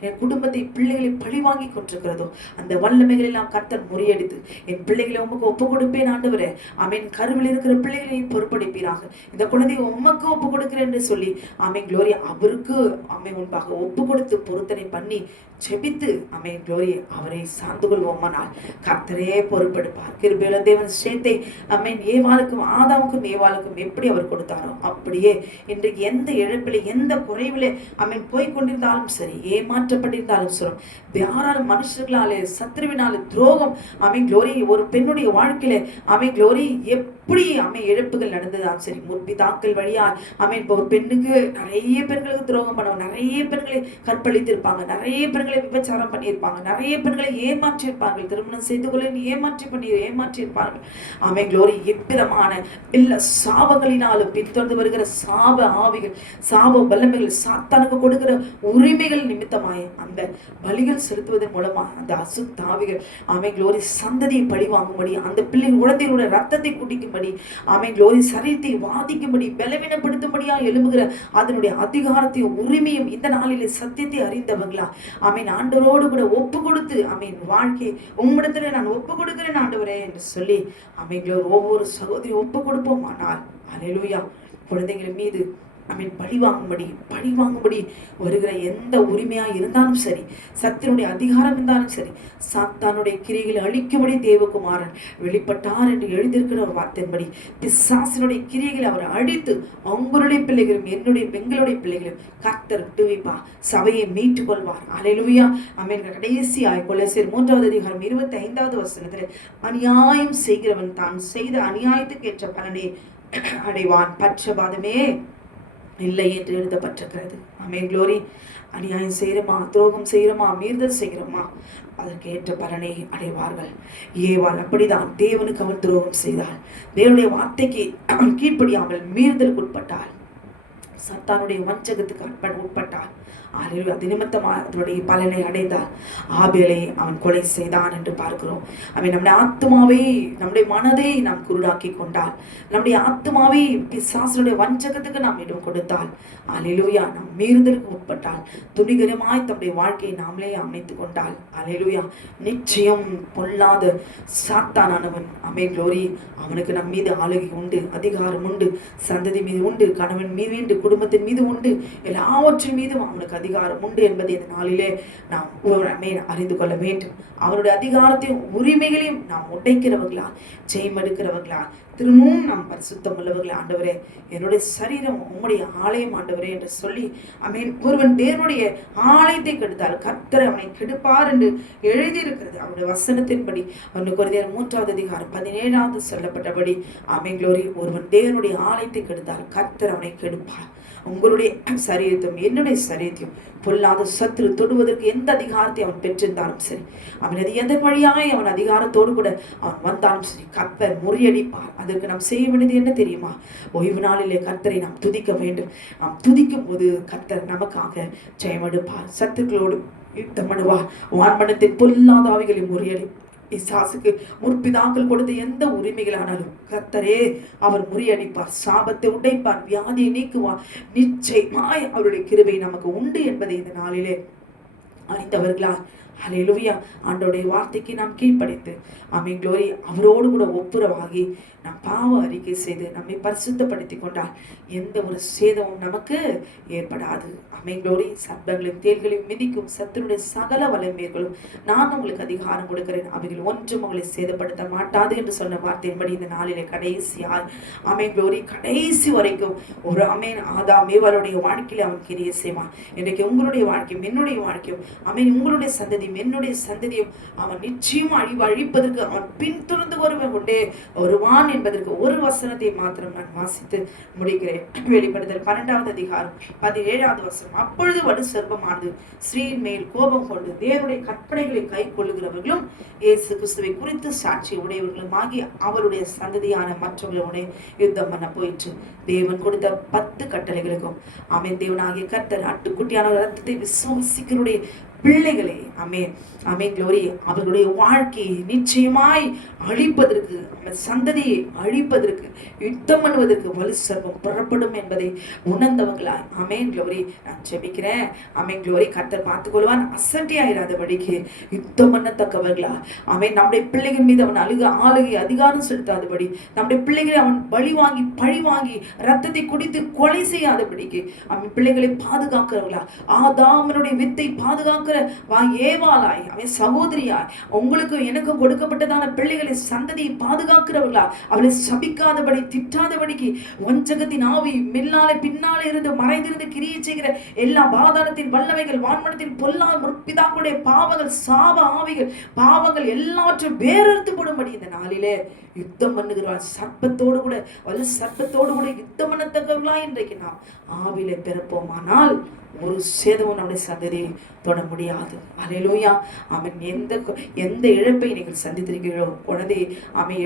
என் குடும்பத்தை பிள்ளைகளை பழிவாங்கி கொண்டிருக்கிறதோ அந்த வல்லமைகள் எல்லாம் கர்த்தர் முறியடித்து என் பிள்ளைகளை உமக்கு ஒப்பு கொடுப்பேன் ஆண்டவரே. ஆமென். கருவில் இருக்கிற பிள்ளைகளை பொறுப்படைப்பீராக. இந்த குழந்தையை உமக்கு ஒப்பு கொடுக்கிறேன் என்று சொல்லி ஆமென் க்ளோரி அவருக்கு ஆமென் முன்பாக ஒப்பு கொடுத்து பொருத்தனை பண்ணி ஜெபித்து ஆமென் க்ளோரி அவரை சார்ந்து கொள்வோமானால் கர்த்தரே பொறுப்பெடுப்பார். கிருபையுள்ள தேவன் சேத்தை ஆமென் ஏவாளுக்கும் ஆதாமுக்கும் ஏவாளுக்கும் எப்படி அவர் கொடுத்தாரோ அப்படியே இன்றைக்கு எந்த இழப்பிலே எந்த குறைவிலே ஆமென் போய் கொண்டிருந்தாலும் சரி, ஏமாற்றப்பட்டிருந்தாலும் சரி, யாராலும் மனுஷர்களாலே சத்ருவினாலே துரோகம் ஆமென் க்ளோரி ஒரு பெண்ணுடைய வாழ்க்கையில ஆமென் க்ளோரி எப்படி ஆமென் இழப்புகள் நடந்ததாலும் சரி, முற்பிதாக்கள் வழியா ஆமென் ஒரு பெண்ணுக்கு நிறைய பெண்களுக்கு துரோகம் பண்ணுவாங்க, நிறைய பெண்களை கற்பழித்திருப்பாங்க, நிறைய பெண்களை விபச்சாரம் பண்ணியிருப்பாங்க, நிறைய பெண்களை ஏமாற்றியிருப்பார்கள், திருமணம் செய்து கொள்ள ஏமாற்றியிருப்பார்கள். ஆமென் க்ளோரி எவ்விதமான எல்லா சாபங்களினாலும் பின்தொடர்ந்து வருகிற சாப ஆவிகள் சாப வல்லமைகள் சாத்தானுக்கு கொடுக்கிற உரிமைகள் நிமித்தமாய் அந்த பலிகள் செலுத்துவதன் மூலமா அந்த அசுத்தாவிகள் ஆமென் க்ளோரி சந்ததியை பழி வாங்கும்படி, அந்த பிள்ளை குழந்தையோட ரத்தத்தை குடிக்கும்படி, ஆமென் க்ளோரி சரீரத்தை வாதிக்கும்படி, பலவீனப்படுத்தும்படியா எழும்புகிற அதனுடைய அதிகாரத்தையும் உரிமையும் இந்த நாளிலே சத்தியத்தை அறிந்தவங்களா ஆமென் ஆண்டவரோடு கூட ஒப்பு கொடுத்து ஆமென் வாழ்க்கை உம்மிடத்துல நான் ஒப்பு கொடுக்கிறேன் ஆண்டவரே என்று சொல்லி ஆமென் க்ளோரி ஒவ்வொரு சகோதரி ஒப்பு கொடுப்போம். ஆனால் அல்லேலூயா குழந்தைகள் மீது ஆமென் பழி வாங்கும்படி வருகிற எந்த உரிமையா இருந்தாலும் சரி, சத்தினுடைய அதிகாரம் இருந்தாலும் சரி, சாத்தானுடைய கிரியைகளை அழிக்கும்படி தேவகுமாரன் வெளிப்பட்டார் என்று எழுதியிருக்கிற ஒரு வார்த்தையின்படி பிசாசினுடைய கிரியைகளை அவர் அழித்து அவங்களுடைய பிள்ளைகளும் எங்களுடைய பிள்ளைகளும் கர்த்தர் விட்டுவிப்பா, சபையை மீட்டுக் கொள்வார். அல்லேலூயா ஆமென். கடைசியாய் கொலோசியர் 3வது அதிகாரம் 25வது வசனத்தில் அநியாயம் செய்கிறவன் தான் செய்த அநியாயத்துக்கு ஏற்ற பலனை அடைவான், பட்சபாதமே இல்லை என்று எழுதப்பட்டிருக்கிறது. ஆமென் க்ளோரி. அநியாயம் செய்கிறோமா, துரோகம் செய்கிறோமா, மீறுதல் செய்கிறோமா, அதற்கு ஏற்ற பலனை அடைவார்கள். ஏவாள் அப்படிதான். தேவனுக்கு அவள் துரோகம் செய்தாள், தேவனுடைய வார்த்தைக்கு அவன் கீழ்ப்படியாமல் மீறுதலுக்கு உட்பட்டாள், சத்தானுடைய வஞ்சகத்துக்கு உட்பட்டாள். அது நிமித்தமாக அதனுடைய பலனை அடைந்தால் ஆபேலை அவன் கொலை செய்தான் என்று பார்க்கிறோம். அவன் நம்முடைய ஆத்மாவை நம்முடைய மனதை நாம் குருடாக்கி கொண்டால், நம்முடைய ஆத்மாவை பிசாசுடைய வஞ்சகத்துக்கு நாம் இடம் கொடுத்தால், அல்லேலூயா நாம் மீறுதலுக்கு உட்பட்டால், துணிகரமாய் தம்முடைய வாழ்க்கையை நாமளே அமைத்துக் கொண்டால், அல்லேலூயா நிச்சயம் பொல்லாத சாத்தானவன் ஆமென் க்ளோரி அவனுக்கு நம் மீது ஆளுகை உண்டு, அதிகாரம் உண்டு, சந்ததி மீது உண்டு, கணவன் மீது உண்டு, குடும்பத்தின் மீது உண்டு, எல்லாவற்றின் மீதும் அவனுக்கு அதிகாரம் உண்டு என்பதை இந்த நாளிலே நாம் அறிந்து கொள்ள வேண்டும். அவனுடைய அதிகாரத்தையும் உரிமைகளையும் நாம் உடைக்கிறவர்களா, ஜெயமெடுக்கிறவர்களா, திரும்பவும் நாம் பரிசுத்தம் உள்ளவர்களா, ஆண்டவரே என்னுடைய சரீரம் உம்முடைய ஆலயம் ஆண்டவரே என்று சொல்லி ஆமென். ஒருவன் தேவனுடைய ஆலயத்தை கெடுத்தால் கர்த்தர் அவனை கெடுப்பார் என்று எழுதியிருக்கிறது. அவருடைய வசனத்தின்படி 1 கொரிந்தியர் 3வது அதிகாரம் 17வது சொல்லப்பட்டபடி ஆமென் க்ளோரி ஒருவன் தேவனுடைய ஆலயத்தை கெடுத்தால் கர்த்தர் அவனை கெடுப்பார். உங்களுடைய சரீரத்தையும் என்னுடைய சரீரத்தையும் பொல்லாத சத்துரு தொடுவதற்கு எந்த அதிகாரத்தை அவன் பெற்றிருந்தாலும் சரி, அவன் அது எந்த வழியாய் அவன் அதிகாரத்தோடு கூட அவன் வந்தாலும் சரி, கர்த்தர் முறியடிப்பார். அதற்கு நாம் செய்ய வேண்டியது என்ன தெரியுமா? ஓய்வு நாளிலே கர்த்தரை நாம் துதிக்க வேண்டும். நாம் துதிக்கும் போது கர்த்தர் நமக்காக ஜெயமெடுப்பார். சத்துக்களோடு யுத்தம் பண்ணுவார். வான்மனத்தின் பொல்லாத ஆவிகளை முறியடி பிசாசுக்கு முற்பிதாக்கள் கொடுத்த எந்த உரிமைகளானாலும் கர்த்தரே அவர் முறியடிப்பார், சாபத்தை உடைப்பார், வியாதியை நீக்குவார். நிச்சயமாய் அவருடைய கிருபை நமக்கு உண்டு என்பதை இந்த நாளிலே அறிந்தவர்களா அல்லேலூயா ஆண்டவருடைய வார்த்தைக்கு நாம் கீழ்ப்படிந்து ஆமென் க்ளோரி அவரோடு கூட ஒப்புரவாகி நாம் பாவ அறிக்கை செய்து நம்மை பரிசுத்தப்படுத்தி கொண்டால் எந்த ஒரு சேதமும் நமக்கு ஏற்படாது. ஆமென் க்ளோரி. சர்ப்பங்களையும் தேள்களையும் மிதிக்கும் சத்துருடைய சகல வல்லமைகளும் நான் உங்களுக்கு அதிகாரம் கொடுக்கிறேன், அவைகள் ஒன்றும் உங்களை சேதப்படுத்த மாட்டாது என்று சொன்ன வார்த்தையின்படி இந்த நாளிலே கடைசியாய் ஆமென் க்ளோரி கடைசி வரைக்கும் ஒரு ஆமென் ஆதாம் ஏவாளுடைய வாழ்க்கையில அவன் கிரியை செய்வான். இன்றைக்கு உங்களுடைய வாழ்க்கையும் என்னுடைய வாழ்க்கையும் ஆமென் உங்களுடைய சந்ததியும் என்னுடைய சந்ததியும் அவன் நிச்சயம் அழிப்பதற்கு அவன் பின்தொடர்ந்து வருவன் கொண்டே வருவான் என்பதற்கு ஒரு வசனத்தை மாத்திரம் நான் வாசித்து முடிக்கிறேன். வெளிப்படுத்தல் 12வது அதிகாரம் 17வது வசனம். அப்பொழுது வடு சர்ப்பமானது ஸ்ரீயின் மேல் கோபம் கொண்டு தேவனுடைய கற்பனைகளை கை கொள்ளுகிறவர்களும் இயேசு கிறிஸ்துவை குறித்து சாட்சி உடையவர்களும் ஆகி அவருடைய சந்ததியான மற்றவர்களுடைய யுத்தம் பண்ண போயிற்று. தேவன் கொடுத்த 10 கட்டளைகளுக்கும் ஆமென் தேவனாகிய கர்த்தர் ஆட்டுக்குட்டியான ரத்தத்தை விசுவாசிக்கிறவருடைய பிள்ளைகளை ஆமென் ஆமென் க்ளோரி. அவர்களுடைய வாழ்க்கையை நிச்சயமாய் அழிப்பதற்கு, அந்த சந்ததியை அழிப்பதற்கு, யுத்தம் பண்ணுவதற்கு வலு சர்ப்பம் புறப்படும் என்பதை உணர்ந்தவங்களாய் ஆமென் க்ளோரி நான் ஜெபிக்கிறேன். ஆமென் க்ளோரி. கர்த்தர் பார்த்துக்கொள்வான். அசட்டி ஆயிராதபடிக்கு யுத்தம் பண்ணத்தக்கவர்களா ஆமென். நம்முடைய பிள்ளைகள் மீது அவன் ஆளுகை அதிகாரம் செலுத்தாதபடி, நம்முடைய பிள்ளைகளை அவன் பழி வாங்கி ரத்தத்தை குடித்து கொலை செய்யாதபடிக்கு அவன் பிள்ளைகளை பாதுகாக்கிறவர்களா, ஆதாமனுடைய வித்தை பாதுகாக்கிற ஏவாளாய் அவன் சகோதரியாய் உங்களுக்கு எனக்கும் கொடுக்கப்பட்டதான பிள்ளைகளை சந்ததியை பாதுகாக்கிறவர்களா, அவளை சபிக்காதபடி திட்டாதபடிக்கு வஞ்சகத்தின் ஆவி மெல்லாலே பின்னாலே இருந்து மறைந்திருந்து கிரியை செய்கிற எல்லா பாதாளத்தின் வல்லமைகள், வான்மனத்தின் பொல்லா முற்பிதாக்களுடைய பாவங்கள், சாப ஆவிகள், பாவங்கள் எல்லாவற்றையும் வேறறுத்து போடும்படி இந்த நாளிலே யுத்தம் பண்ணுகிறாள். சர்ப்பத்தோடு கூட வலு சர்ப்பத்தோடு கூட யுத்தம் பண்ணத்தக்கவர்களா இன்றைக்கு நாம் ஆவிலே பிறப்போமானால் ஒரு சேதமும் நம்முடைய சந்ததியை தொட முடியாது. அல்லேலூயா. ஆமென். எந்த இழப்பை நீங்கள் சந்தித்திருக்கிறீர்களோ, குழந்தை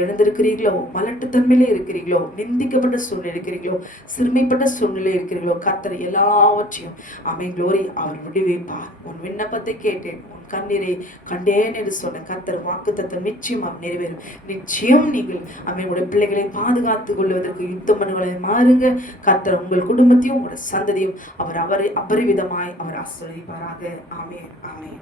எழுந்திருக்கிறீர்களோ, மலட்டுத்தன்மையிலே இருக்கிறீர்களோ, நிந்திக்கப்பட்ட சூழ்நிலை இருக்கிறீர்களோ, சிறுமைப்பட்ட சூழ்நிலை இருக்கிறீர்களோ, கர்த்தர் எல்லாவற்றையும் ஆமென் க்ளோரி அவர் விடுவிப்பார். உன் விண்ணப்பத்தை கேட்டேன், உன் கண்ணீரை கண்டேன் என்று சொன்ன கர்த்தர் வாக்குத்தத்தம் நிச்சயம் அவர் நிறைவேறும். நிச்சயம் நீங்கள் உங்களுடைய பிள்ளைகளை பாதுகாத்துக் கொள்வதற்கு யுத்தம் பண்ணுவதை மாறுங்க. கர்த்தர் உங்கள் குடும்பத்தையும் உங்களுடைய சந்ததியும் அவர் அபரிவிதமாய் அவர் ஆசீர்வதிப்பாராக. ஆமென் ஆமென்.